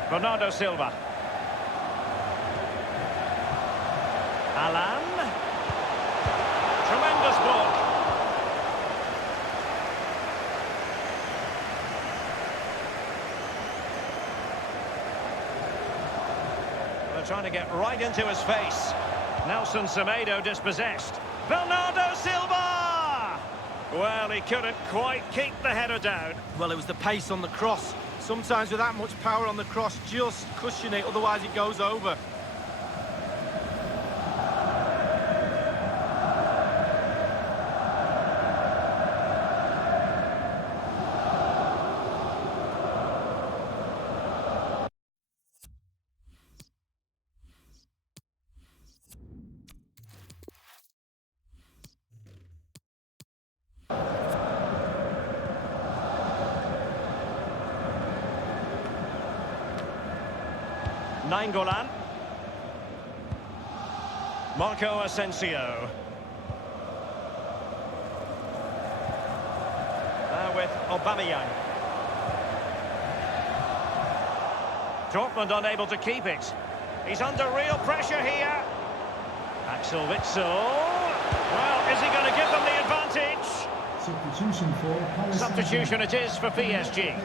Bernardo Silva. Alan. Tremendous block. They're trying to get right into his face. Nelson Semedo dispossessed. Bernardo Silva! Well, he couldn't quite keep the header down. Well, it was the pace on the cross. Sometimes with that much power on the cross, just cushion it, otherwise it goes over. Nainggolan. Marco Asensio. Now with Aubameyang. Dortmund unable to keep it. He's under real pressure here. Axel Witsel. Well, is he going to give them the advantage? Substitution for Paris Substitution it is for PSG.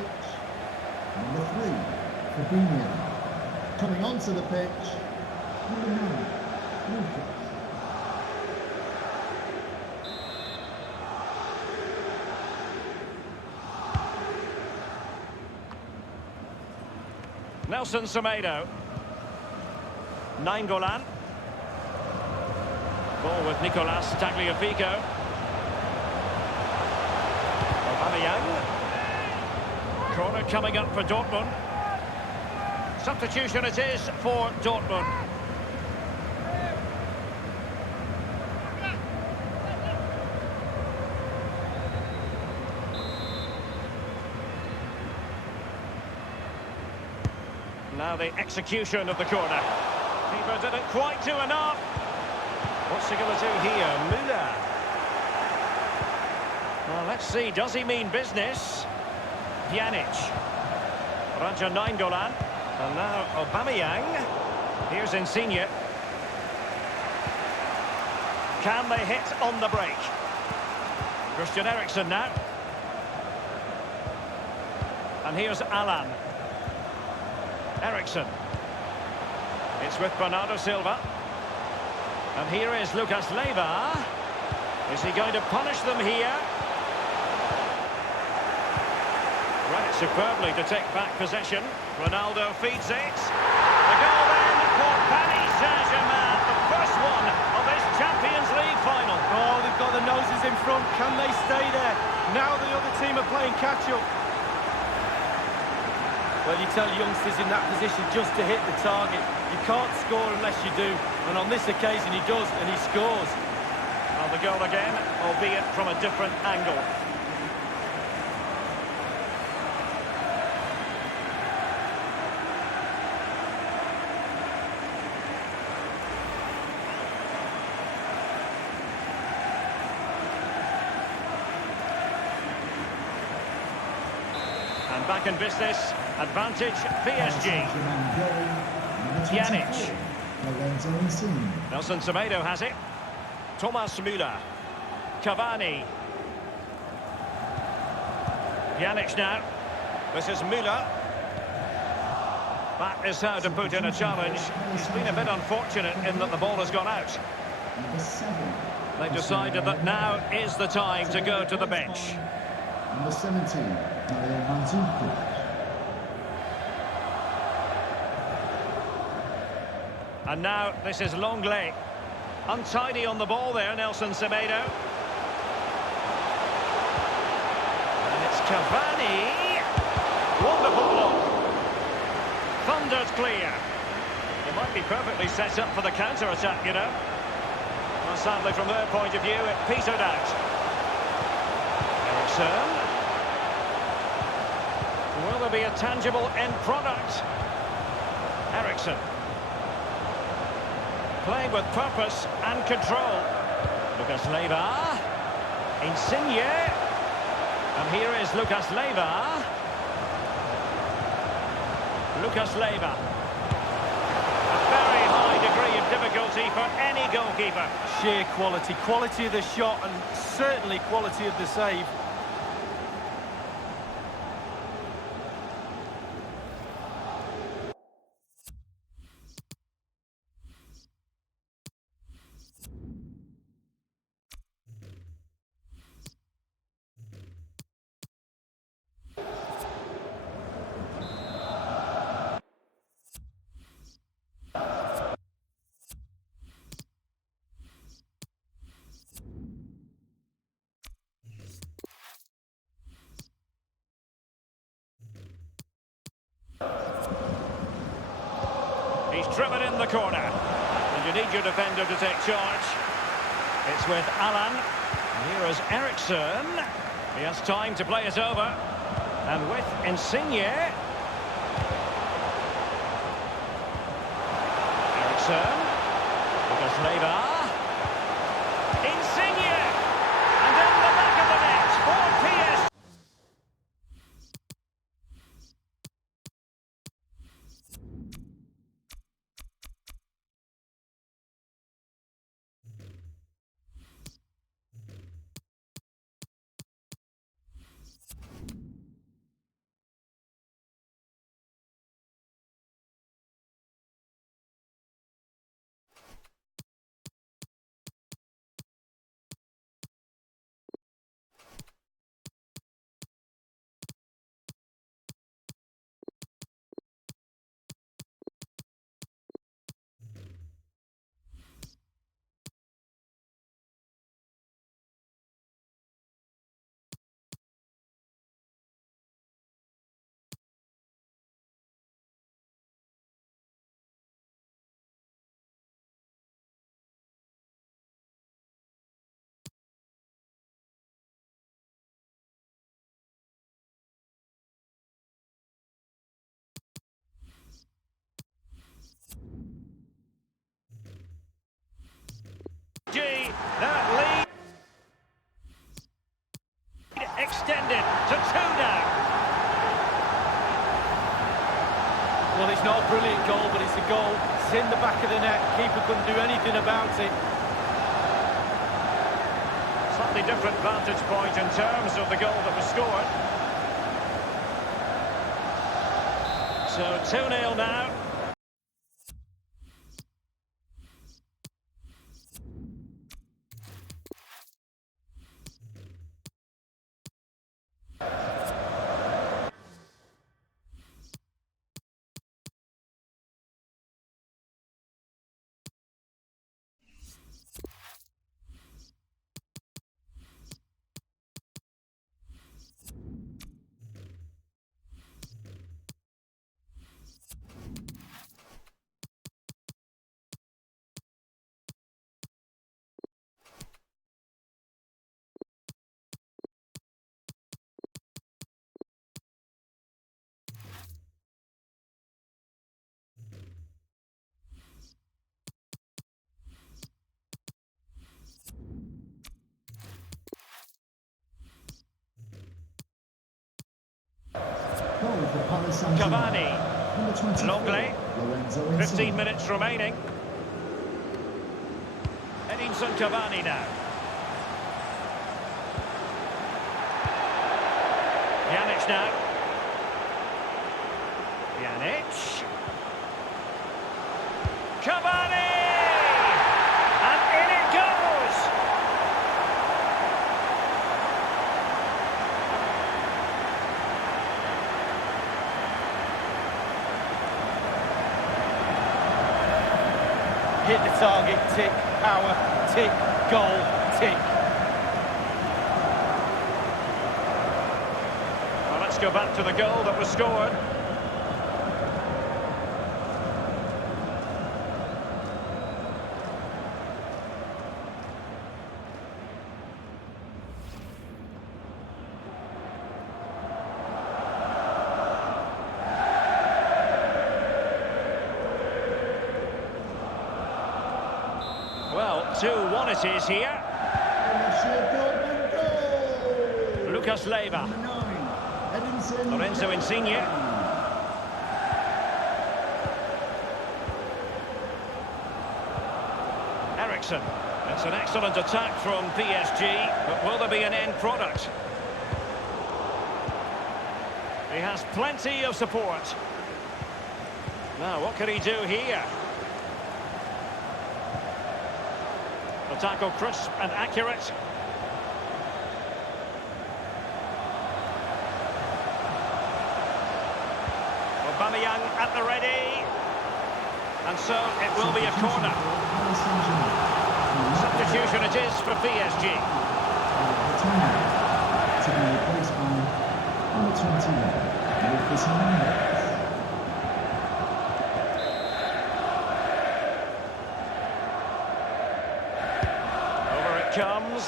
Number 3, Fabinho. Coming onto the pitch, number 9, Lucas. Nelson Semedo. Nainggolan. Ball with Nicolas Tagliafico. Aubameyang. Corner coming up for Dortmund. Substitution it is for Dortmund. Now the execution of the corner. Keeper didn't quite do enough. What's he going to do here? Müller. Well, let's see. Does he mean business? Pjanic. Raja Nainggolan. And now Aubameyang. Here's Insigne. Can they hit on the break? Christian Eriksen now. And here's Alan. Eriksen. It's with Bernardo Silva. And here is Lucas Leiva. Is he going to punish them here? Right, superbly to take back possession. Ronaldo feeds it. The goal then for Paris Saint-Germain, the first one of this Champions League final. Oh, they've got the noses in front. Can they stay there? Now the other team are playing catch-up. Well, you tell youngsters in that position just to hit the target. You can't score unless you do. And on this occasion he does, and he scores. Well, the goal again, albeit from a different angle. And back in business, advantage PSG. Pjanic. Nelson Semedo has it. Thomas Müller. Cavani. Pjanic now. This is Müller. That is how to put in a challenge. He's been a bit unfortunate in that the ball has gone out. They decided that now is the time to go to the bench. Number 17, Mario Mandzukic. And now this is Longley. Untidy on the ball there, Nelson Semedo. And it's Cavani. Wonderful block. Thundered clear. It might be perfectly set up for the counter-attack, you know. Well, sadly, from their point of view, it petered out. Eriksen. Will there be a tangible end product? Eriksen. Playing with purpose and control. Lucas Leiva. Insigne. And here is Lucas Leiva. Lucas Leiva. A very high degree of difficulty for any goalkeeper. Sheer quality. Quality of the shot and certainly quality of the save. He's driven in the corner. And you need your defender to take charge. It's with Alan. Here is Eriksson. He has time to play it over. And with Insigne. Eriksson. Lucas Leiva. Insigne. And in the back of the net for PS. That lead extended to 2 now. Well, it's not a brilliant goal, but it's a goal. It's in the back of the net. Keeper couldn't do anything about it. Slightly different vantage point in terms of the goal that was scored. So 2-0 now. Goal for Paris Saint-Germain. Cavani. Number 24, Longley. Lorenzo 15 Insigne. minutes remaining. Edinson Cavani now. Pjanic now. Pjanic. Cavani! And in it goes! Hit the target, tick, power, tick, goal, tick. Well, let's go back to the goal that was scored. Well, 2-1 it is here. Lucas Leiva. Lorenzo Insigne. Eriksen. It's an excellent attack from PSG, but will there be an end product? He has plenty of support. Now, what can he do here? The tackle crisp and accurate. Aubameyang at the ready. And so it will be a corner. Substitution it is for PSG. To be replaced by number 21, Lucas Hernandez. Over it comes.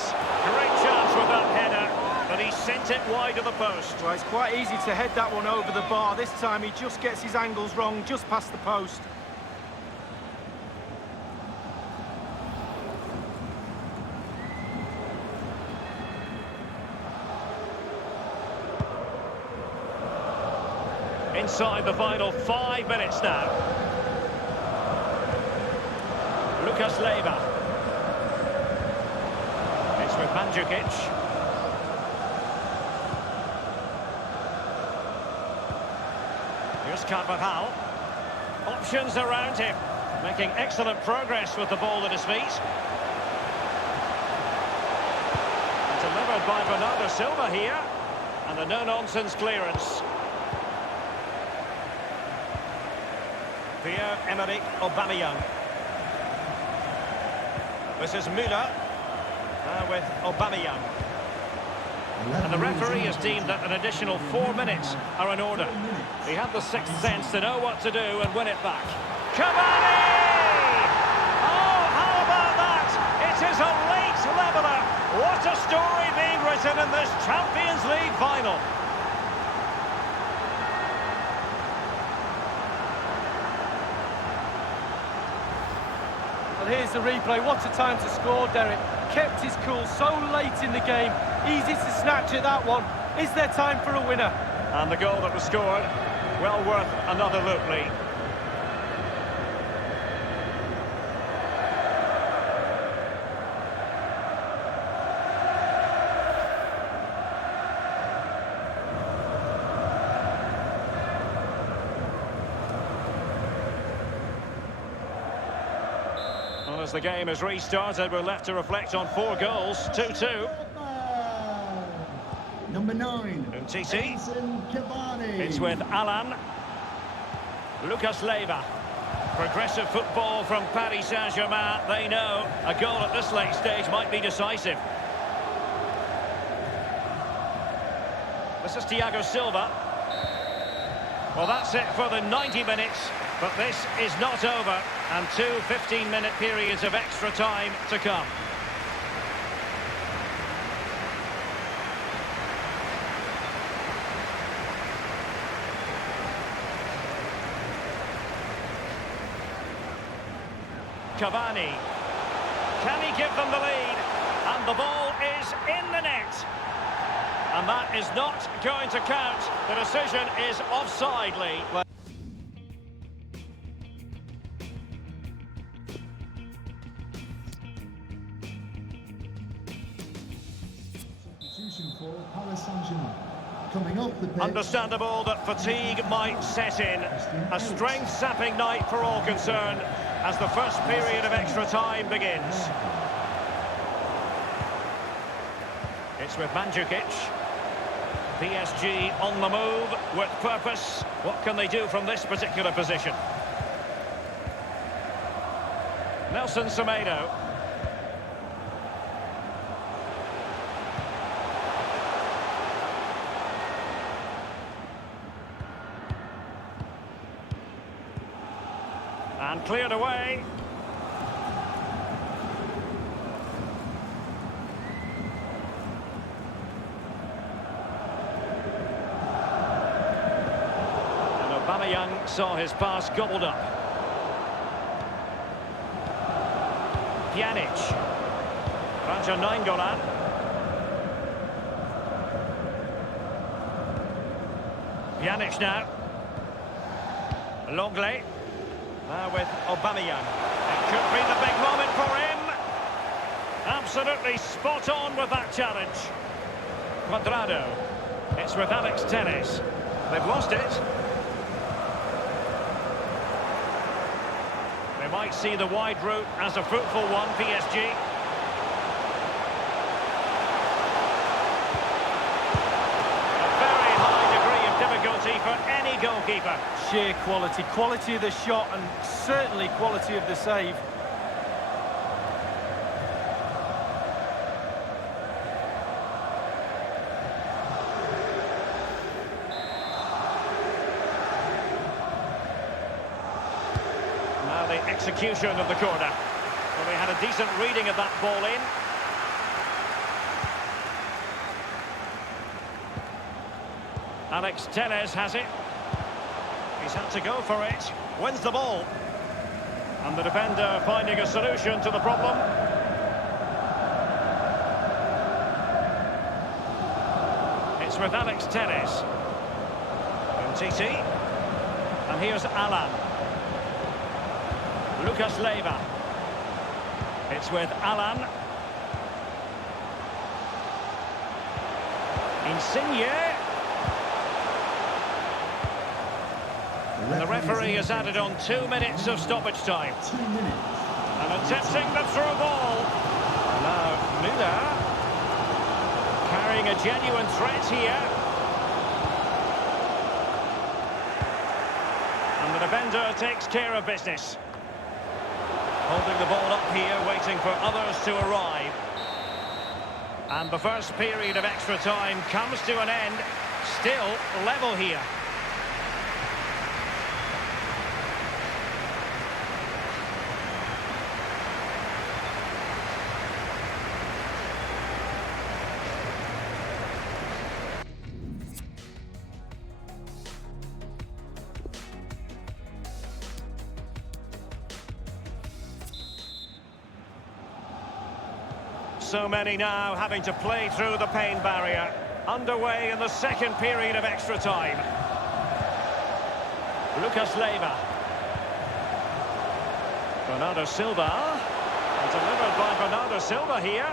Great chance with that header, but he sent it wide of the post. Well, it's quite easy to head that one over the bar. This time he just gets his angles wrong, just past the post. Inside the final 5 minutes now. Lucas Leiva. It's with Mandzukic. Here's Carvajal. Options around him. Making excellent progress with the ball at his feet. Delivered by Bernardo Silva here. And a no-nonsense clearance. Pierre-Emerick Aubameyang. This is Müller. With Aubameyang. And the referee has deemed that an additional 4 minutes are in order. He had the sixth sense to know what to do and win it back. Cavani! Oh, how about that? It is a late leveller. What a story being written in this Champions League final. Here's the replay. What a time to score, Derek. Kept his cool so late in the game. Easy to snatch at that one. Is there time for a winner? And the goal that was scored, well worth another look, Lee. Well, as the game has restarted, we're left to reflect on 4 goals, 2-2. Number 9, Umtiti. Cavani. It's with Alan. Lucas Leiva. Progressive football from Paris Saint-Germain. They know a goal at this late stage might be decisive. This is Thiago Silva. Well, that's it for the 90 minutes. But this is not over, and 2 15-minute periods of extra time to come. Cavani. Can he give them the lead? And the ball is in the net. And that is not going to count. The decision is offside, Lee. For Paris Saint-Germain. Coming off the pitch. Understandable that fatigue might set in. A strength-sapping night for all concerned as the first period of extra time begins. It's with Mandzukic. PSG on the move with purpose. What can they do from this particular position? Nelson Semedo. And cleared away. And Aubameyang saw his pass gobbled up. Pjanic. Raja Nainggolan. Pjanic now. Longley. Now with Aubameyang. It could be the big moment for him. Absolutely spot on with that challenge. Cuadrado. It's with Alex Telles. They've lost it. They might see the wide route as a fruitful one, PSG. A very high degree of difficulty for any goalkeeper. Sheer quality. Quality of the shot and certainly quality of the save. Now the execution of the corner. Well, they had a decent reading of that ball in. Alex Telles has it. He's had to go for it. Wins the ball. And the defender finding a solution to the problem. It's with Alex Telles. Titi. And here's Alan. Lucas Leiva. It's with Alan. Insigne. And the referee has added on 2 minutes of stoppage time. 2 minutes. And attempting the through ball. Now, Müller. Carrying a genuine threat here. And the defender takes care of business. Holding the ball up here, waiting for others to arrive. And the first period of extra time comes to an end. Still level here. So many now having to play through the pain barrier. Underway in the second period of extra time. Lucas Leiva. Bernardo Silva. And delivered by Bernardo Silva here.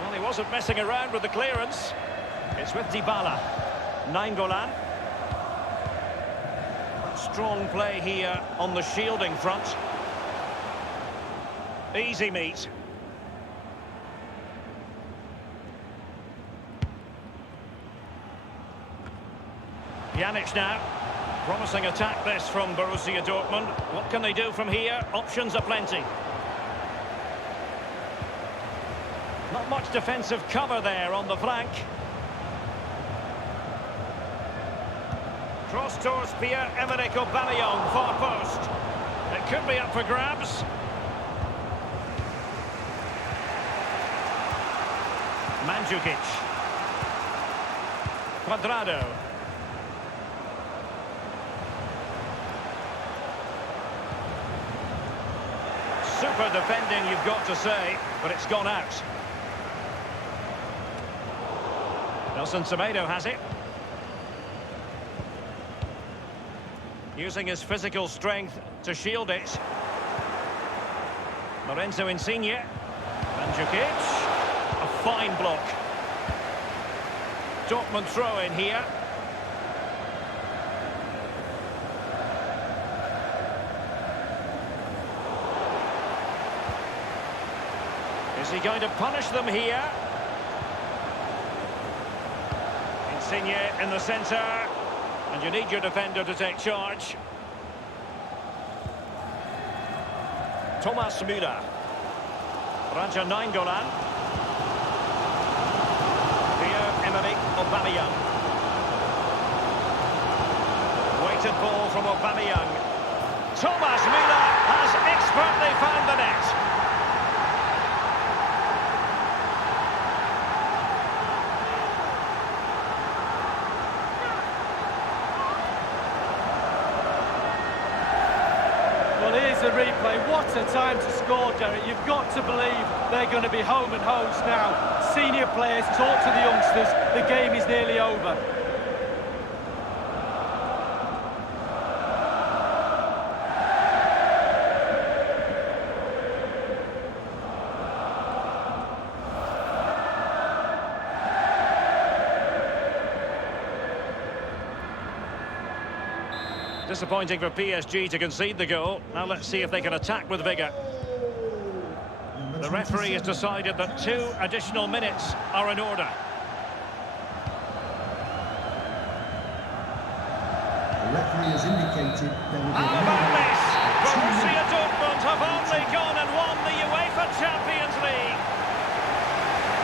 Well, he wasn't messing around with the clearance. It's with Dybala. Nainggolan. Strong play here on the shielding front. Easy meet. Pjanic now. Promising attack this from Borussia Dortmund. What can they do from here? Options are plenty. Not much defensive cover there on the flank. Cross towards Pierre-Emerick Aubameyang, far post. It could be up for grabs. Mandzukic. Cuadrado. Super defending, you've got to say, but it's gone out. Nelson Semedo has it. Using his physical strength to shield it. Lorenzo Insigne. Mandzukic. A fine block. Dortmund throw in here. Is he going to punish them here? Insigne in the centre. And you need your defender to take charge. Thomas Müller. Raja Nainggolan. Pierre-Emerick Aubameyang. Weighted ball from Aubameyang. Thomas Müller has expertly found the net. The replay, what a time to score, Derek. You've got to believe they're going to be home and hosed now. Senior players talk to the youngsters, the game is nearly over. Disappointing for PSG to concede the goal. Now let's see if they can attack with vigour. The referee has decided that 2 additional minutes are in order. The referee has indicated there will be How about this? Borussia Dortmund have only gone and won the UEFA Champions League.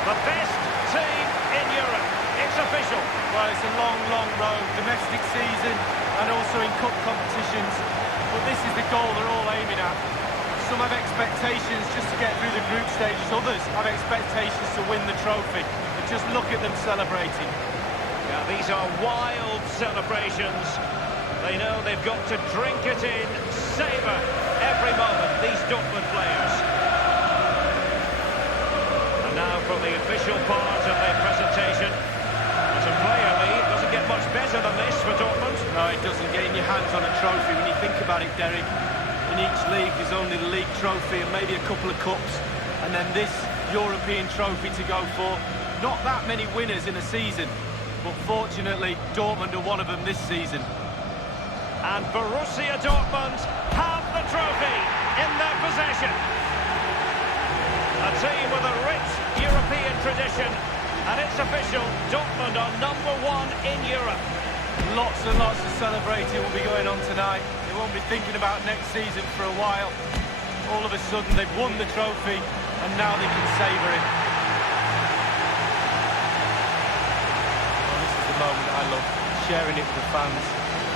The best team in Europe. It's official. Well, it's a long, long road, domestic season and also in cup competitions. But this is the goal they're all aiming at. Some have expectations just to get through the group stages. Others have expectations to win the trophy. But just look at them celebrating. Yeah, these are wild celebrations. They know they've got to drink it in, savour every moment, these Dortmund players. And now for the official part of their presentation. As a player, Lee, it doesn't get much better than this for Dortmund. No, it doesn't. Getting your hands on a trophy, when you think about it, Derek, in each league there's only the league trophy and maybe a couple of cups, and then this European trophy to go for. Not that many winners in a season, but fortunately Dortmund are one of them this season. And Borussia Dortmund have the trophy in their possession. A team with a rich European tradition, and it's official, Dortmund are #1 in Europe. Lots and lots of celebrating will be going on tonight. They won't be thinking about next season for a while. All of a sudden they've won the trophy, and now they can savour it. Well, this is the moment I love, sharing it with the fans.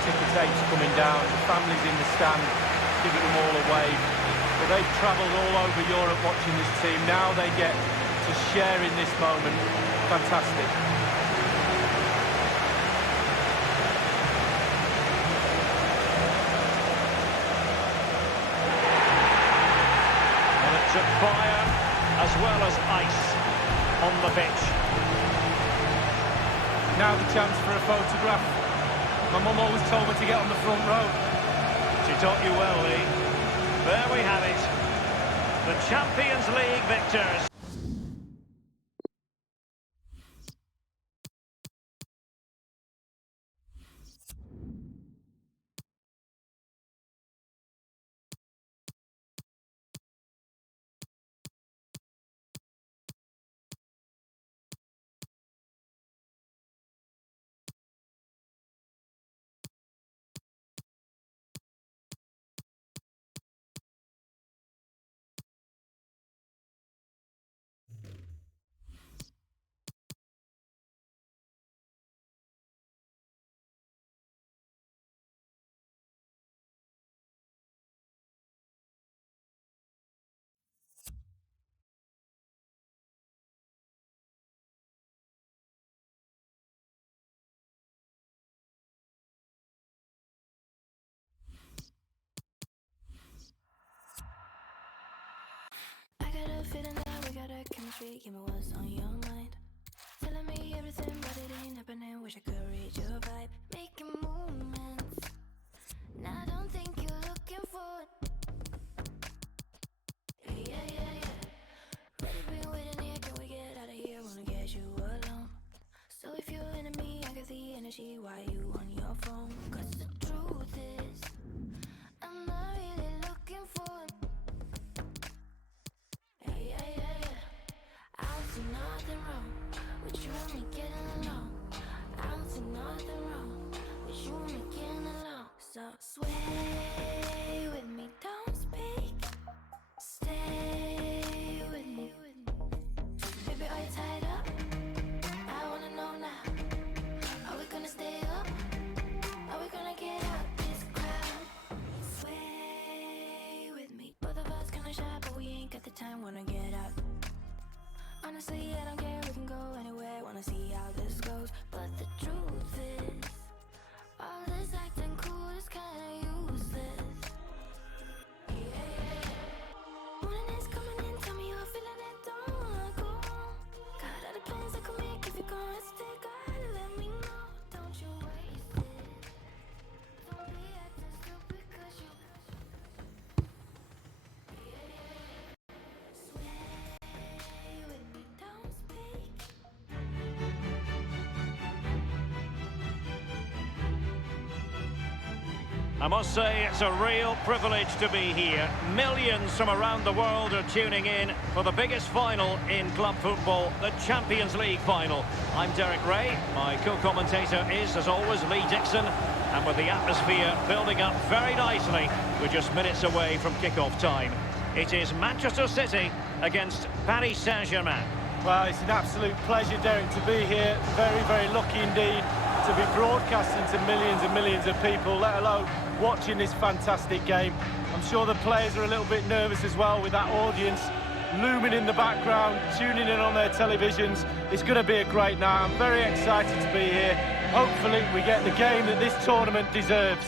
Ticker tapes coming down, the families in the stand, giving them all a wave. But they've travelled all over Europe watching this team. Now they get to share in this moment. Fantastic. And it took fire as well as ice on the pitch. Now the chance for a photograph. My mum always told me to get on the front row. She taught you well, Lee. There we have it. The Champions League victors. got a feeling that we got a chemistry. Give me what's on your mind. Telling me everything, but it ain't happening. Wish I could read your vibe. Making movements. Now I don't think you're looking for it. Yeah. Ready, been waiting here. Can we get out of here? Wanna get you alone. So if you're into me, I got the energy. Why you on your phone? 'Cause the truth is, I'm not really looking for it. Yeah. I don't see nothing wrong with you and me getting along. I don't see nothing wrong with you and me getting along. So sway with me, don't speak. Stay with me. Baby, are you tied up? I wanna know now. Are we gonna stay up? Are we gonna I must say it's a real privilege to be here. Millions from around the world are tuning in for the biggest final in club football, the Champions League final. I'm Derek Ray. My co-commentator is, as always, Lee Dixon. And with the atmosphere building up very nicely, we're just minutes away from kick-off time. It is Manchester City against Paris Saint-Germain. Well, it's an absolute pleasure, Derek, to be here. Very, very lucky indeed to be broadcasting to millions and millions of people, let alone watching this fantastic game. I'm sure the players are a little bit nervous as well with that audience looming in the background, tuning in on their televisions. It's going to be a great night. I'm very excited to be here. Hopefully we get the game that this tournament deserves.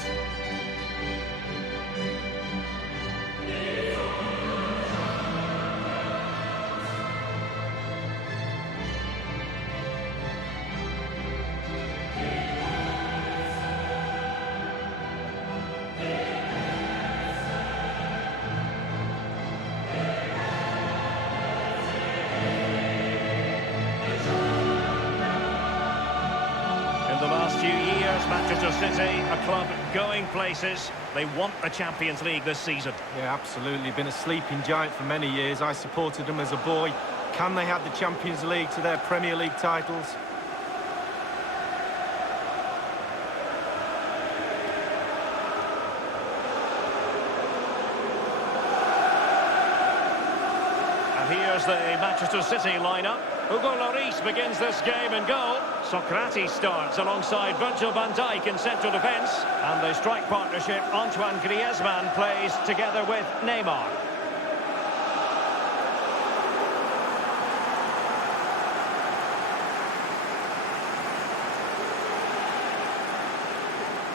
Few years, Manchester City, a club going places. They want the Champions League this season. Yeah, absolutely. Been a sleeping giant for many years. I supported them as a boy. Can they add the Champions League to their Premier League titles? And here's the Manchester City lineup. Hugo Lloris begins this game in goal. Socrates starts alongside Virgil van Dijk in central defence. And the strike partnership, Antoine Griezmann plays together with Neymar.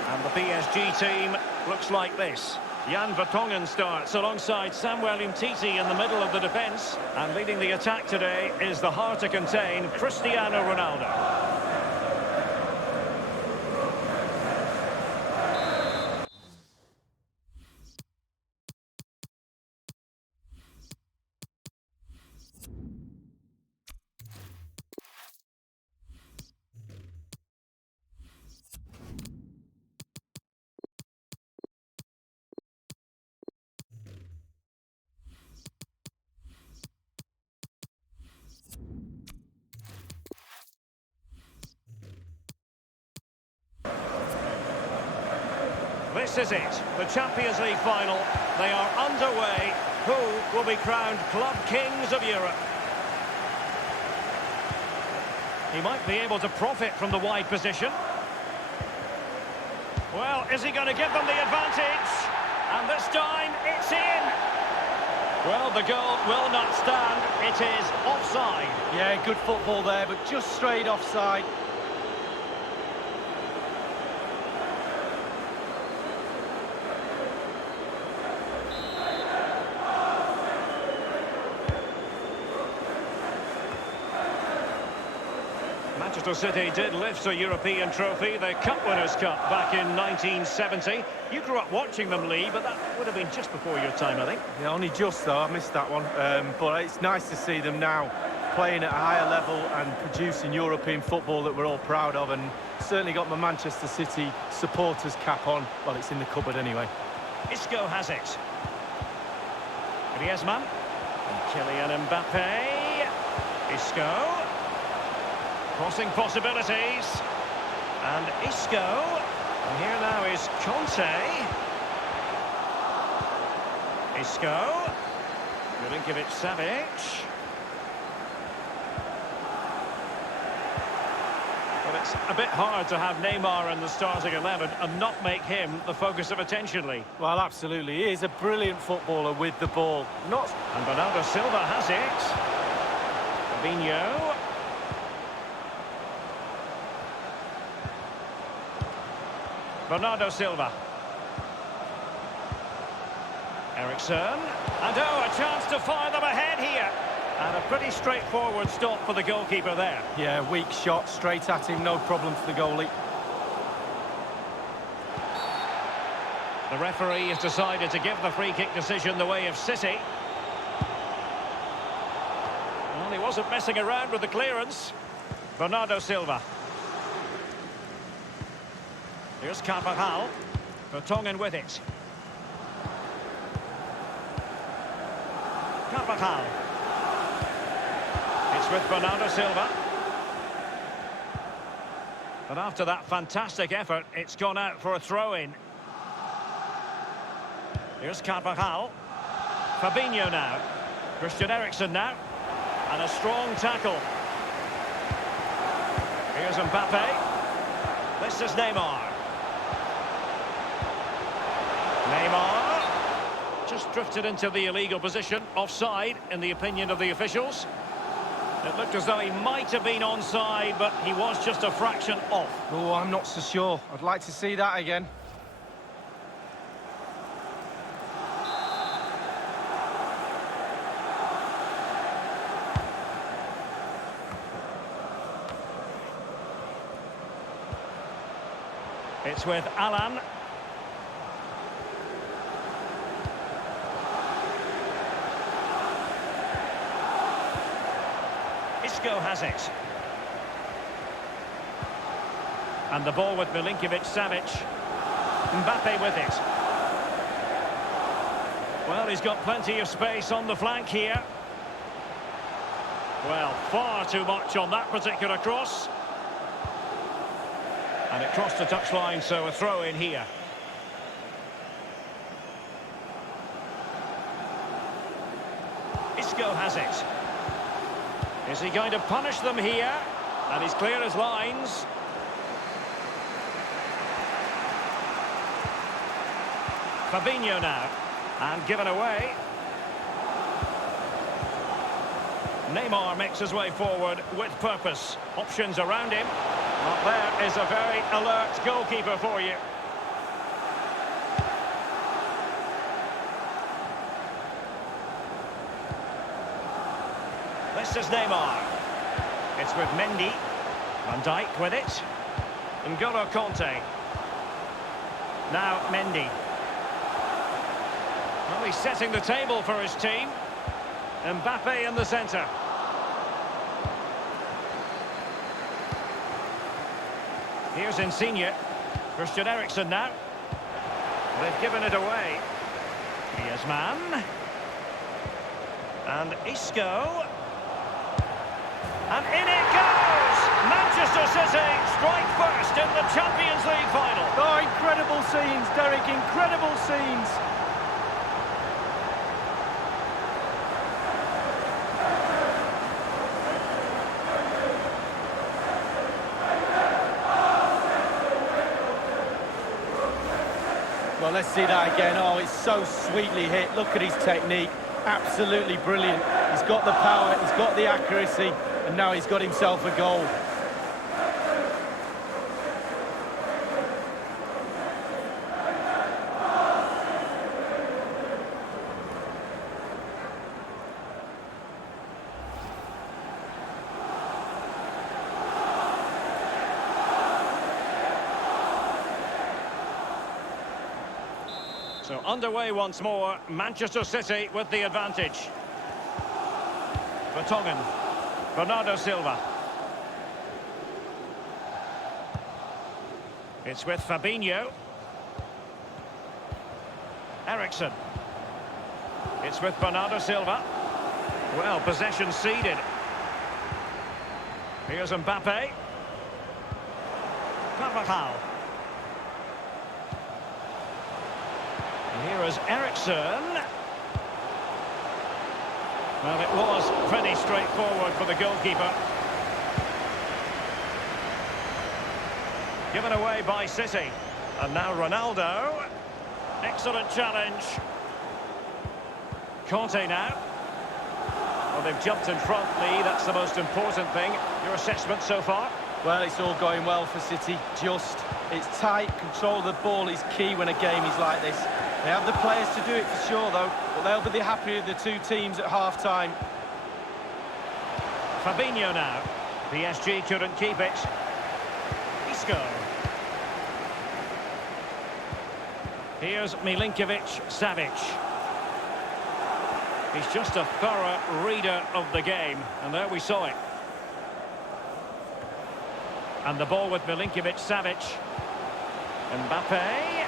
And the PSG team looks like this. Jan Vertonghen starts alongside Samuel Umtiti in the middle of the defence. And leading the attack today is the hard to contain Cristiano Ronaldo. This is it, the Champions League final. They are underway. Who will be crowned Club Kings of Europe? He might be able to profit from the wide position. Well, is he going to give them the advantage? And this time, it's in. Well, the goal will not stand. It is offside. Yeah, good football there, but just straight offside. Manchester City did lift a European trophy, the Cup Winners' Cup, back in 1970. You grew up watching them, Lee, but that would have been just before your time, I think. Yeah, only just, though. I missed that one. But it's nice to see them now playing at a higher level and producing European football that we're all proud of, and certainly got my Manchester City supporters cap on. Well, it's in the cupboard anyway. Isco has it. Griezmann. And Kylian Mbappe. Isco. Crossing possibilities. And Isco. And here now is Conte. Isco. Milinkovic-Savic. Well, it's a bit hard to have Neymar in the starting 11 and not make him the focus of attention, Lee. Well, absolutely. He is a brilliant footballer with the ball. And Bernardo Silva has it. Fabinho. Bernardo Silva. Eriksen. And oh, a chance to fire them ahead here. And a pretty straightforward stop for the goalkeeper there. Yeah, weak shot, straight at him, no problem for the goalie. The referee has decided to give the free kick decision the way of City. Well, he wasn't messing around with the clearance. Bernardo Silva. Here's Carvajal. Vertonghen with it. Carvajal. It's with Bernardo Silva. But after that fantastic effort, it's gone out for a throw-in. Here's Carvajal. Fabinho now. Christian Eriksen now. And a strong tackle. Here's Mbappe. This is Neymar. Neymar. Just drifted into the illegal position. Offside, in the opinion of the officials. It looked as though he might have been onside, but he was just a fraction off. Oh, I'm not so sure. I'd like to see that again. It's with Alan. Isco has it. And the ball with Milinkovic-Savic. Mbappe with it. Well, he's got plenty of space on the flank here. Well, far too much on that particular cross. And it crossed the touchline, so a throw in here. Isco has it. Is he going to punish them here? And he's clear as lines. Fabinho now. And given away. Neymar makes his way forward with purpose. Options around him. Well, there is a very alert goalkeeper for you. This is Neymar. It's with Mendy. Van Dijk with it. N'Golo Kanté. Now Mendy. Well, he's setting the table for his team. Mbappe in the centre. Here's Insigne. Christian Eriksen now. They've given it away. Here's Man. And Isco. And in it goes! Manchester City strike first in the Champions League final. Oh, incredible scenes, Derek, incredible scenes. Well, let's see that again. Oh, it's so sweetly hit. Look at his technique. Absolutely brilliant. He's got the power, he's got the accuracy, and now he's got himself a goal. So underway once more, Manchester City with the advantage. Vertonghen, Bernardo Silva. It's with Fabinho. Eriksen. It's with Bernardo Silva. Well, possession ceded. Here's Mbappe. Carvajal. Here is Eriksen. Well, it was pretty straightforward for the goalkeeper. Given away by City. And now Ronaldo. Excellent challenge. Kanté now. Well, they've jumped in front, Lee. That's the most important thing. Your assessment so far? Well, it's all going well for City. It's tight. Control of the ball is key when a game is like this. They have the players to do it for sure, though, but they'll be the happier of the two teams at half-time. Fabinho now. PSG couldn't keep it. Isco. Here's Milinkovic-Savic. He's just a thorough reader of the game, and there we saw it. And the ball with Milinkovic-Savic. Mbappe.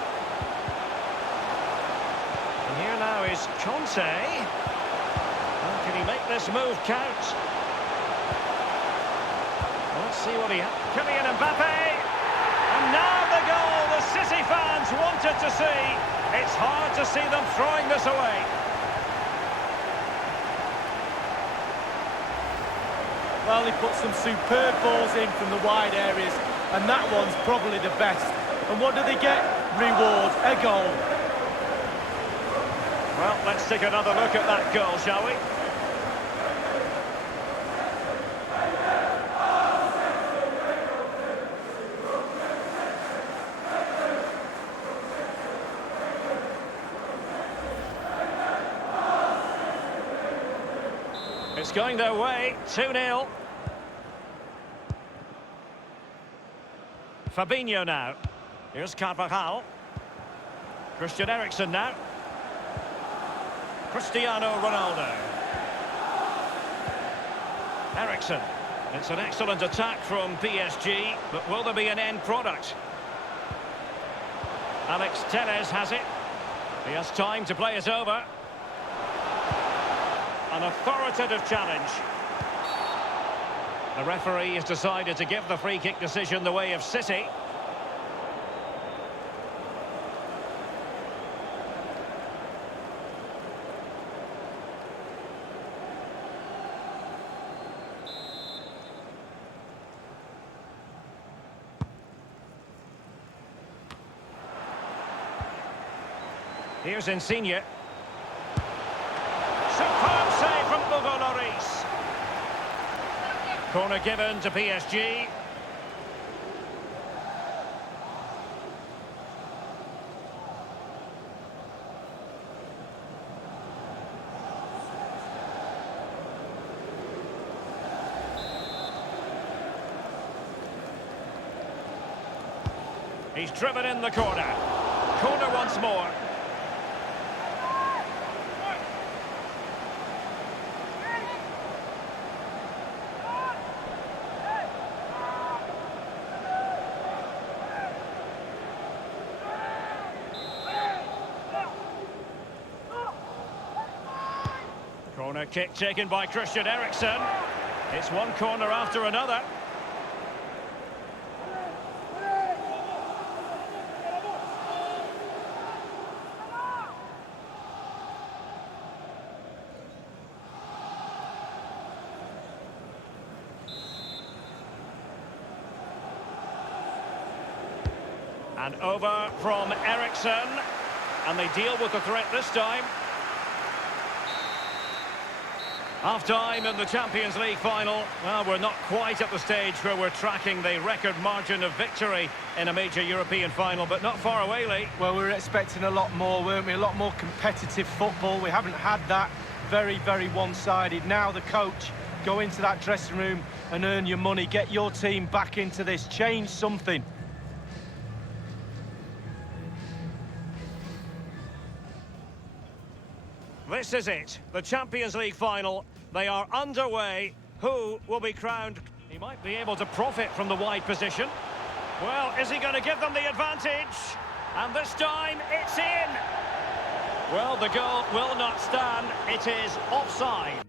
Here now is Conte. Well, can he make this move count? Let's see what he has. Kylian Mbappe! And now the goal the City fans wanted to see. It's hard to see them throwing this away. Well, he put some superb balls in from the wide areas, and that one's probably the best. And what do they get? Reward, a goal. Well, let's take another look at that goal, shall we? It's going their way, 2-0. Fabinho now. Here's Carvajal. Christian Eriksen now. Cristiano Ronaldo. Eriksen. It's an excellent attack from PSG, but will there be an end product? Alex Telles has it. He has time to play it over. An authoritative challenge. The referee has decided to give the free kick decision the way of City. Here's Insigne. Superb save from Hugo Lloris. Corner given to PSG. He's driven in the corner. Corner once more. Corner kick taken by Christian Eriksen. It's one corner after another. And over from Eriksen. And they deal with the threat this time. Half-time in the Champions League final. Well, we're not quite at the stage where we're tracking the record margin of victory in a major European final, but not far away, Lee. Well, we were expecting a lot more, weren't we? A lot more competitive football. We haven't had that. Very, very one-sided. Now the coach, go into that dressing room and earn your money. Get your team back into this. Change something. This is it, the Champions League final. They are underway. Who will be crowned? He might be able to profit from the wide position. Well, is he going to give them the advantage? And this time, it's in! Well, the goal will not stand. It is offside.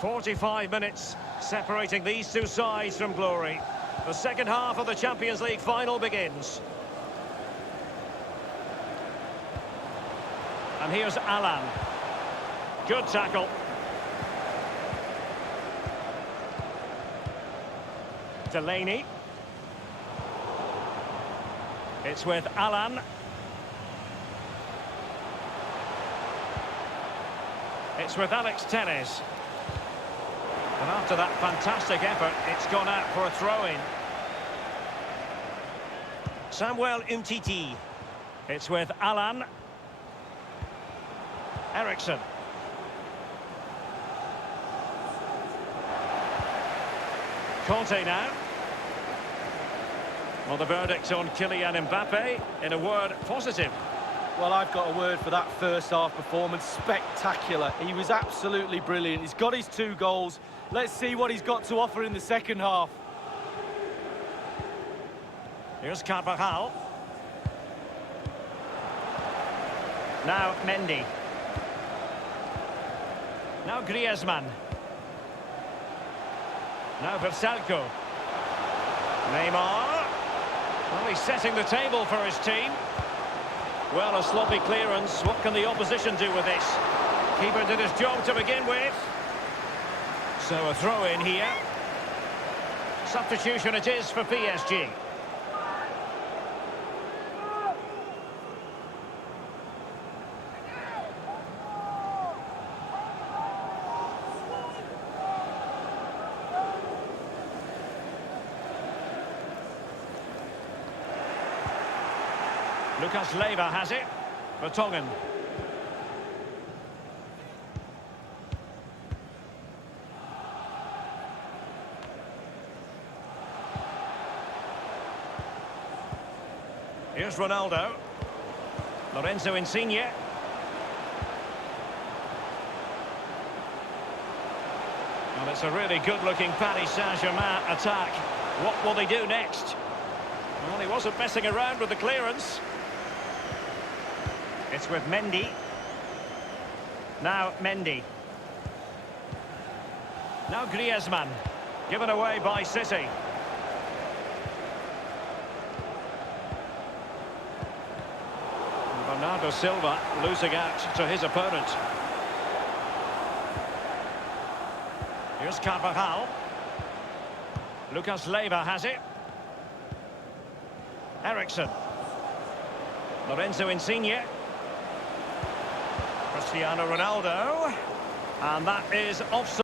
"45 minutes separating these two sides from glory. The second half of the Champions League final begins. And here's Alan. Good tackle. Delaney. It's with Alan. It's with Alex Telles. And after that fantastic effort, it's gone out for a throw-in. Samuel Umtiti. It's with Alan. Eriksen. Conte now. Well, the verdict on Kylian Mbappe, in a word, positive. Well, I've got a word for that first half performance. Spectacular. He was absolutely brilliant. He's got his 2 goals. Let's see what he's got to offer in the second half. Here's Carvajal. Now Mendy. Now Griezmann. Now Versalco. Neymar. Well, he's setting the table for his team. Well, a sloppy clearance. What can the opposition do with this? Keeper did his job to begin with. So a throw in here. Substitution it is for PSG. Lucas Leiva has it. Vertonghen. Here's Ronaldo. Lorenzo Insigne. Well, it's a really good-looking Paris Saint-Germain attack. What will they do next? Well, he wasn't messing around with the clearance. It's with Mendy. Now Mendy. Now Griezmann. Given away by City. Bernardo Silva losing out to his opponent. Here's Carvajal. Lucas Leiva has it. Eriksson. Lorenzo Insigne. Cristiano Ronaldo. And that is offside.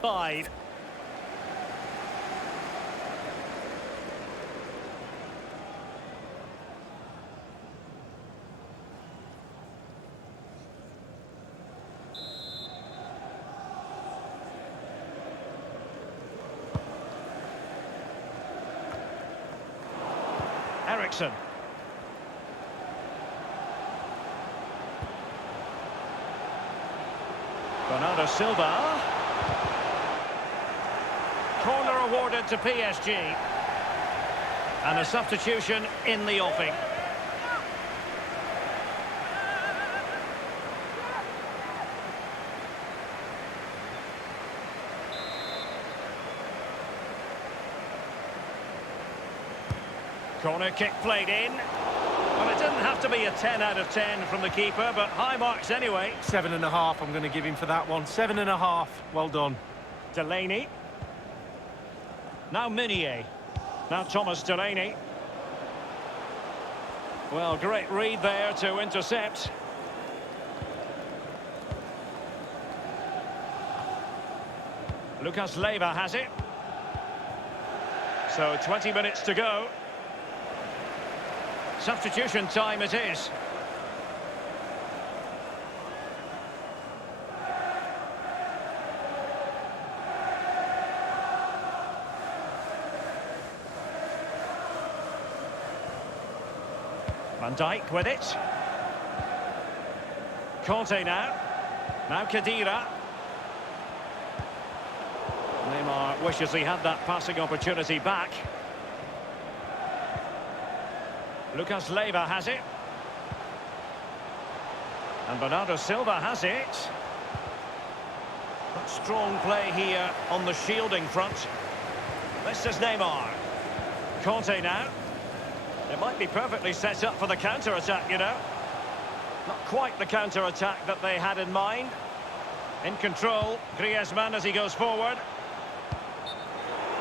Side. Eriksson. Bernardo Silva. Corner awarded to PSG. And a substitution in the offing. Corner kick played in. Well, it didn't have to be a 10 out of 10 from the keeper, but high marks anyway. 7.5 I'm going to give him for that one. 7.5. Well done. Delaney. Now Meunier. Now Thomas Delaney. Well, great read there to intercept. Lucas Leiva has it. So 20 minutes to go. Substitution time it is. Van Dijk with it. Conte now. Now Khedira. Neymar wishes he had that passing opportunity back. Lucas Leiva has it. And Bernardo Silva has it. But strong play here on the shielding front. This is Neymar. Conte now. It might be perfectly set up for the counter-attack, you know. Not quite the counter-attack that they had in mind. In control, Griezmann as he goes forward.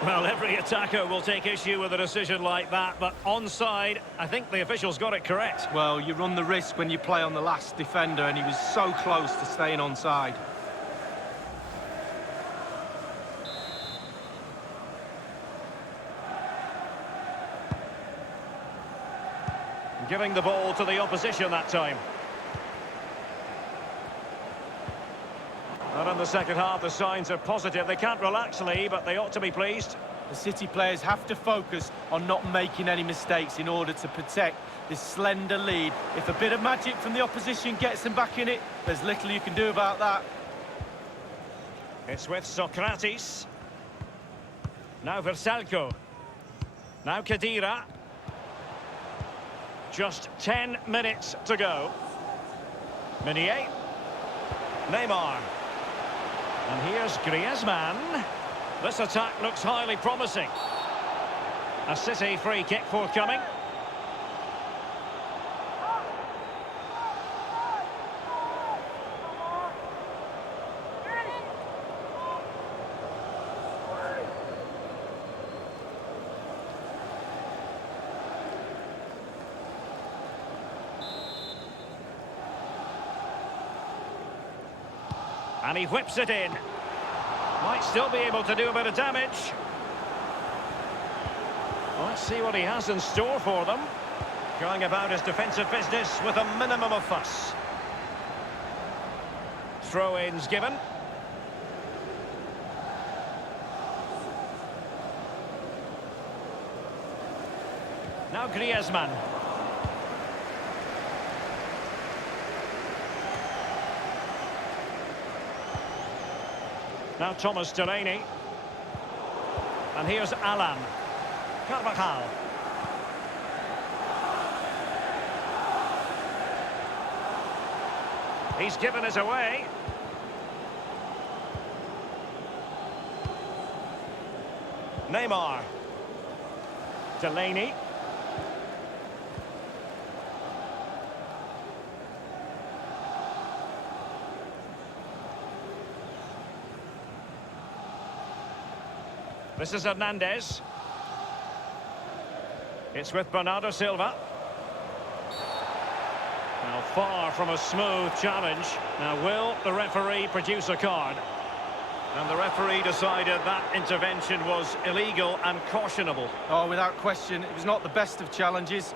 Well, every attacker will take issue with a decision like that, but onside, I think the officials got it correct. Well, you run the risk when you play on the last defender, and he was so close to staying onside. Giving the ball to the opposition that time. And in the second half, the signs are positive. They can't relax, Lee, but they ought to be pleased. The City players have to focus on not making any mistakes in order to protect this slender lead. If a bit of magic from the opposition gets them back in it, there's little you can do about that. It's with Socrates. Now Versalco. Now Khedira. Just 10 minutes to go. Meunier. Neymar. And here's Griezmann. This attack looks highly promising. A City free kick forthcoming. And he whips it in. Might still be able to do a bit of damage. Let's see what he has in store for them. Going about his defensive business with a minimum of fuss. Throw-ins given. Now Griezmann. Now Thomas Delaney. And here's Alan. Carvajal. He's given it away. Neymar. Delaney. This is Hernandez. It's with Bernardo Silva. Now far from a smooth challenge. Now will the referee produce a card? And the referee decided that intervention was illegal and cautionable. Oh, without question, it was not the best of challenges.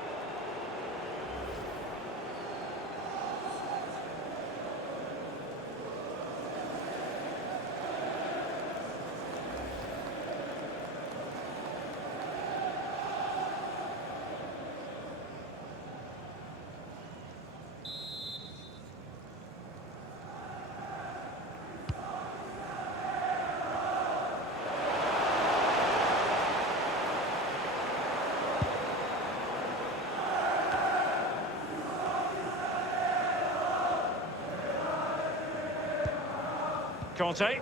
Conte.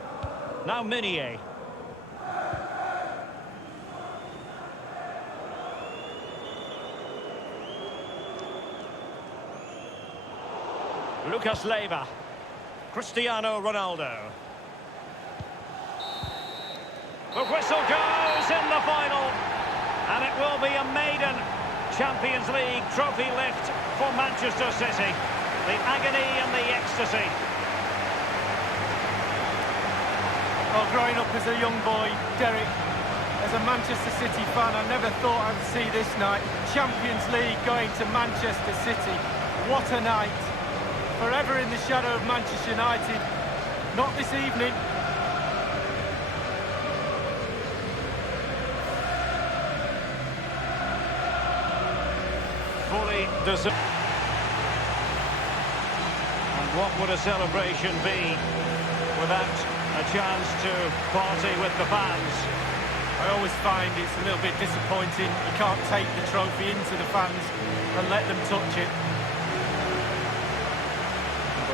Now Meunier. Lucas Leiva. Cristiano Ronaldo. The whistle goes in the final. And it will be a maiden Champions League trophy lift for Manchester City. The agony and the ecstasy. Well, growing up as a young boy, Derek, as a Manchester City fan, I never thought I'd see this night. Champions League going to Manchester City. What a night. Forever in the shadow of Manchester United. Not this evening. Fully deserved. And what would a celebration be without a chance to party with the fans? I always find it's a little bit disappointing. You can't take the trophy into the fans and let them touch it.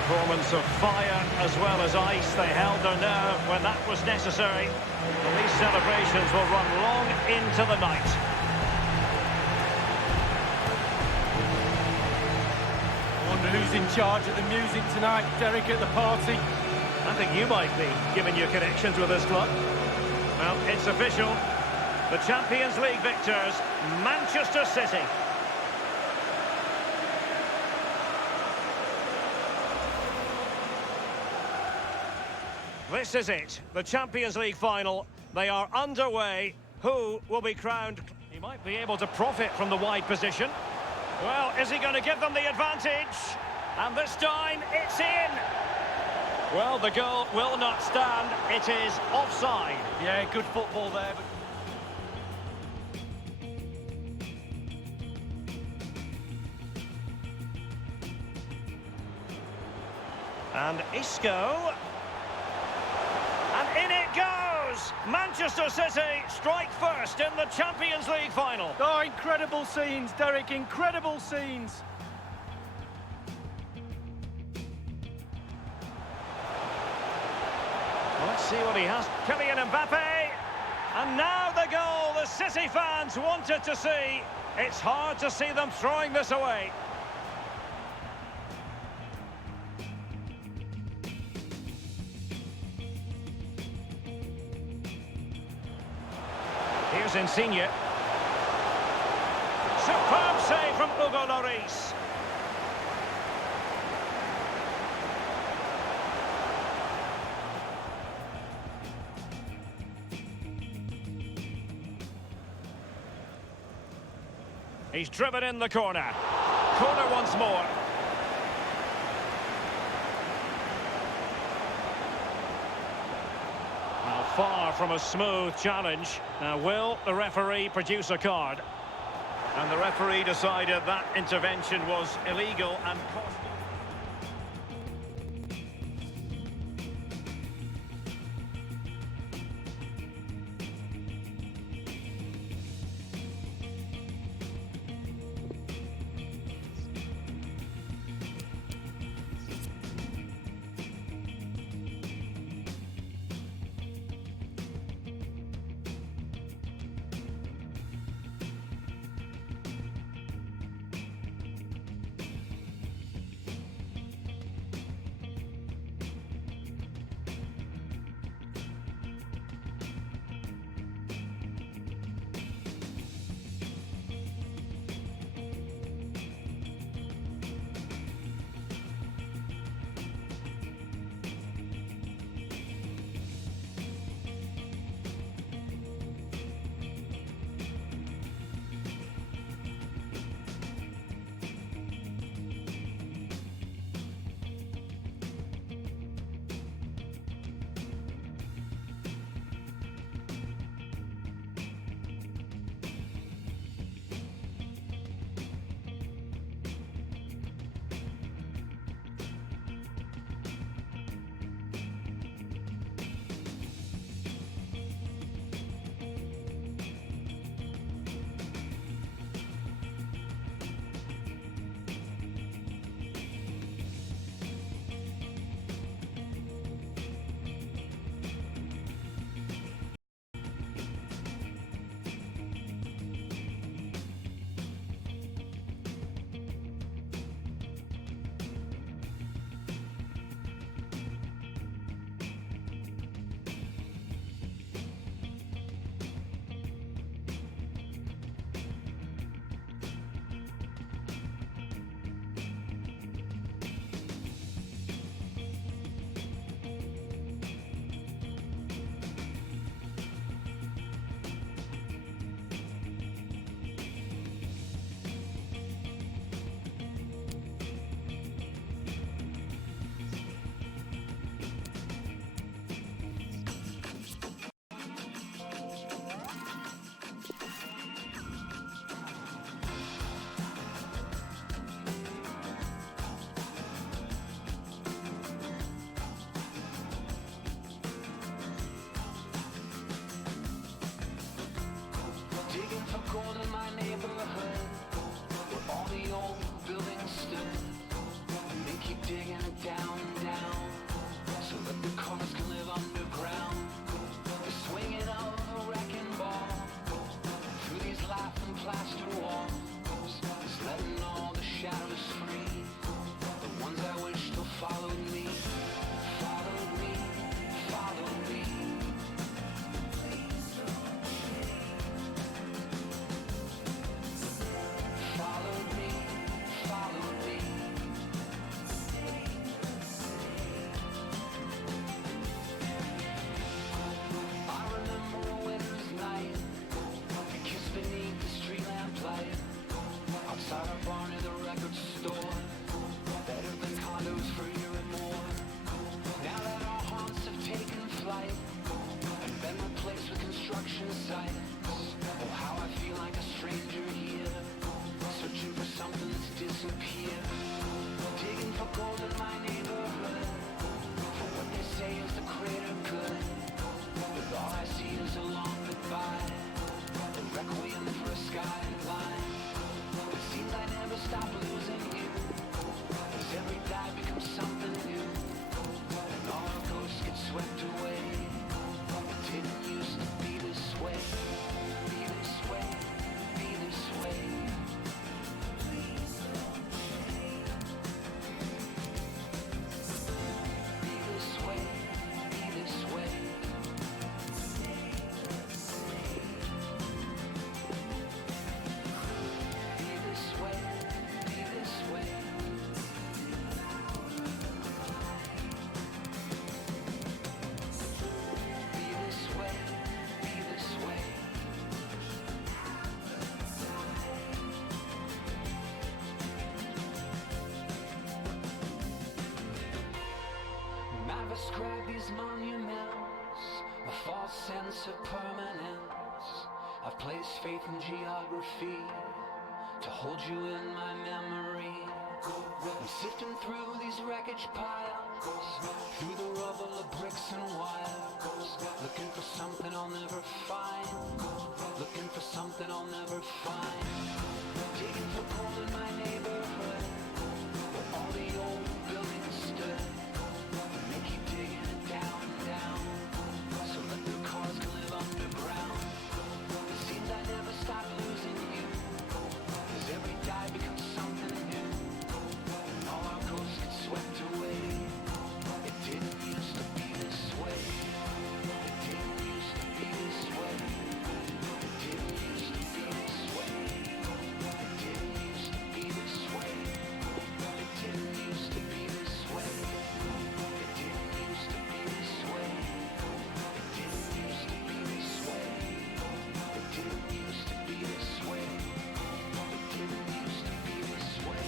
performance of fire as well as ice. They held their nerve when that was necessary. And these celebrations will run long into the night. I wonder who's in charge of the music tonight, Derek, at the party. I think you might be, given your connections with this club. Well, it's official. The Champions League victors, Manchester City. This is it, the Champions League final. They are underway. Who will be crowned? He might be able to profit from the wide position. Well, is he going to give them the advantage? And this time, it's in. Well, the goal will not stand. It is offside. Yeah, good football there. And Isco. And in it goes! Manchester City strike first in the Champions League final. Oh, incredible scenes, Derek, incredible scenes. Let's see what he has. Kylian Mbappe. And now the goal the City fans wanted to see. It's hard to see them throwing this away. Here's Insigne. Superb save from Hugo Lloris. He's driven in the corner. Corner once more. Now far from a smooth challenge. Now will the referee produce a card? And the referee decided that intervention was illegal and costly. gold in my neighborhood, where all the old buildings stood. They keep digging it down. disappear. Digging for gold in my neighborhood, for what they say is the greater good. But all I see is a long goodbye, a requiem for a skyline. It seems I never stop losing you, as every die becomes something new, and all our ghosts get swept away. It didn't used to be this way, be this way, be this way. Please don't change. Be this way, be this way. Stay the same. Be this way, be this way. Be this way, be this way. I've ascribed these monuments a false sense of permanence. I've placed faith in geography to hold you in my memory. I'm sifting through these wreckage piles, through the rubble of bricks and wires, looking for something I'll never find, looking for something I'll never find. Digging for gold in my neighborhood, where all the old buildings stood. They keep digging it down and down, so let the cars can live underground. It seems I never stop losing you, as every die becomes something new, and all our ghosts get swept away. It didn't used to be this way. It didn't used to be this way. It didn't used to be this way. It didn't used to be this way. It didn't used to be this way. It didn't used to be this way. It didn't used to be this way. It didn't used to be this way. It didn't used to be this way.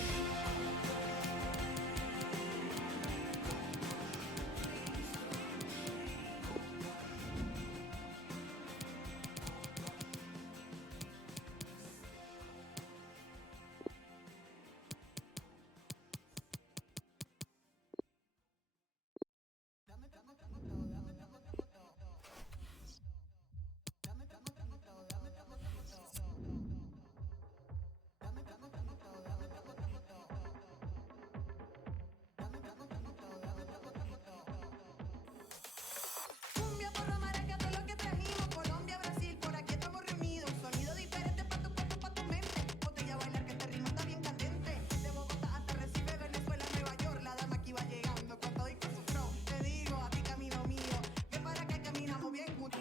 Cumbia, porro, maraca, todo lo que trajimos. Colombia, Brasil, por aquí estamos reunidos. Sonido diferente pa' tu cuerpo, pa' tu mente. Botella a bailar que este ritmo está bien candente. De Bogotá hasta Recife, Venezuela, Nueva York. La dama que iba llegando con todo y con su flow. Te digo, a ti camino mío. Ven para acá y caminamos bien juntos.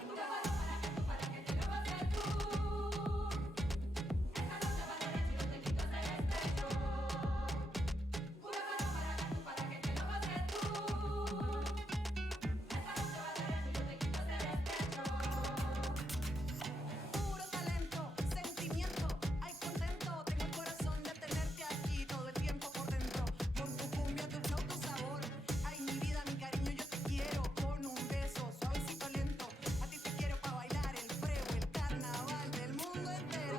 Puro talento, sentimiento, ay contento, tengo el corazón de tenerte aquí todo el tiempo por dentro. Con tu cumbia, tu flow, tu sabor, ay mi vida, mi cariño, yo te quiero. Con un beso, suavecito, lento, a ti te quiero pa' bailar el freo, el carnaval del mundo entero.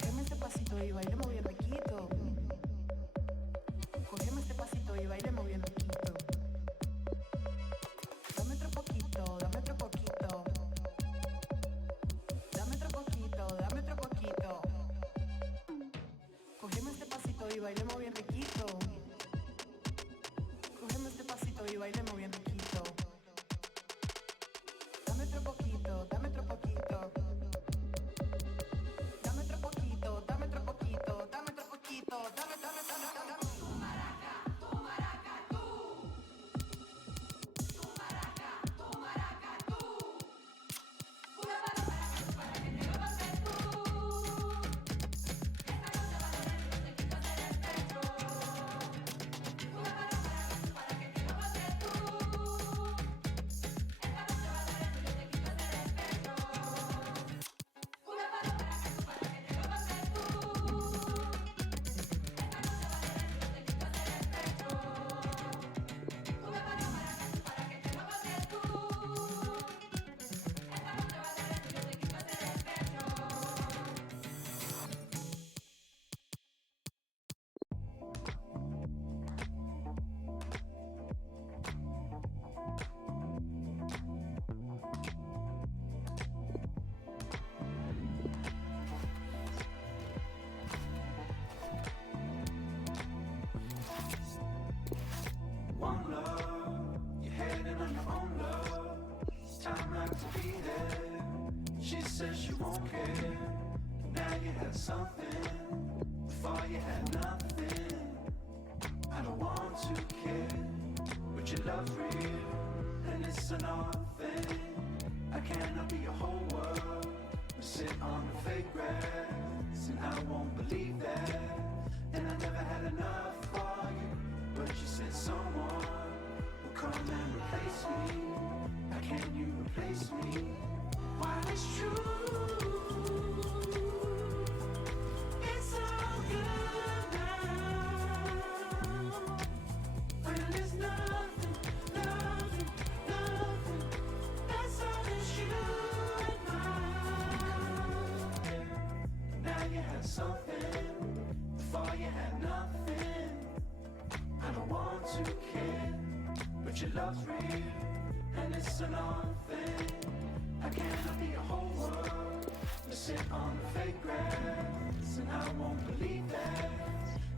Cógeme este pasito y bailemos bien riquito. Cógeme este pasito y bailemos bien riquito. Dame otro poquito, dame otro poquito. Dame otro poquito, dame otro poquito. Cógeme este pasito y bailemos bien riquito. Cógeme este pasito y bailemos bien riquito. Dame otro poquito, dame otro poquito. Dame otro poquito, dame otro poquito, dame otro poquito, dame, dame, dame, dame. Tu maraca, tú. Tu maraca, tú. Una mano para que te lo pases tú. love's real, and it's an odd thing. I cannot be your whole world, but sit on the fake grass, and I won't believe that. And I never had enough for you, but you said someone will come and replace me. How can you replace me? While it's true, it's all good now. When there's nothing, nothing, nothing, that's all that's you and mine. Now you have something, before you had nothing. I don't want to care, but your love's real, and it's an odd thing. I cannot be a whole world, to sit on the fake grass, and I won't believe that.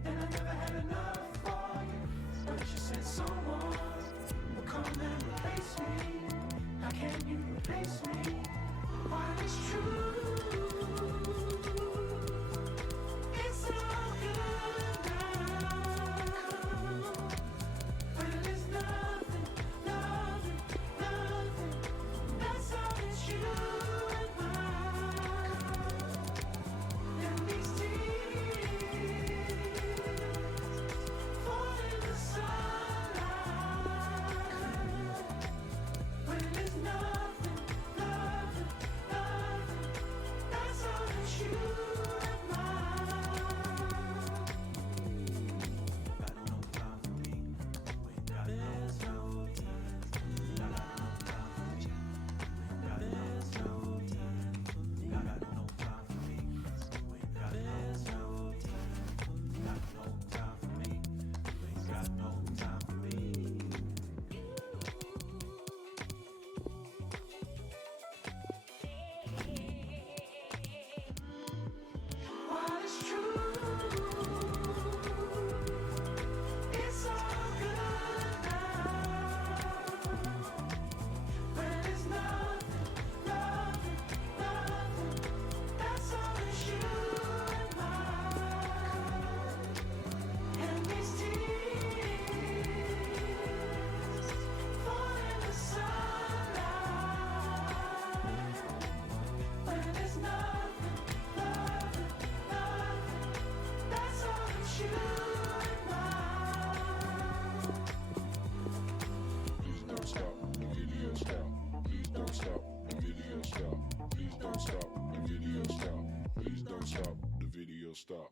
And I never had enough for you, but you said someone will come and replace me. How can you replace me? While it's true, it's all good now. When there's nothing, nothing, nothing, that's all that you and mine. And these tears fall in the sunlight. When there's nothing, nothing, nothing, that's all that you and mine. Got no time for me. We got no time. Got no time for me. We got no time. Got no time for me. We got no time. Got no time for me. We got no time for me. While it's true, it's all good now. When there's nothing, nothing, nothing, that's all that you and mine. And these tears fall in the sunlight. When there's nothing, nothing, nothing, that's all that you and mine. Please don't stop the video stop. Please don't stop the video stop. Please don't stop the video stop. Please don't stop the video stop.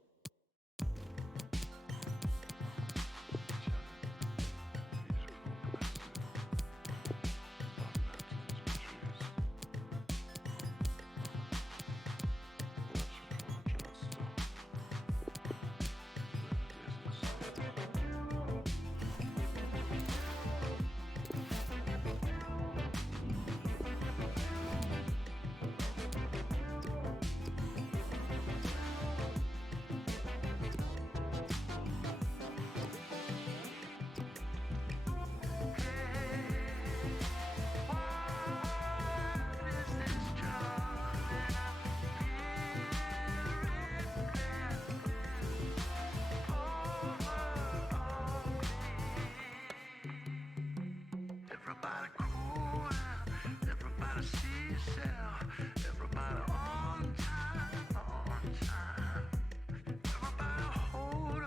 Everybody cool, everybody see.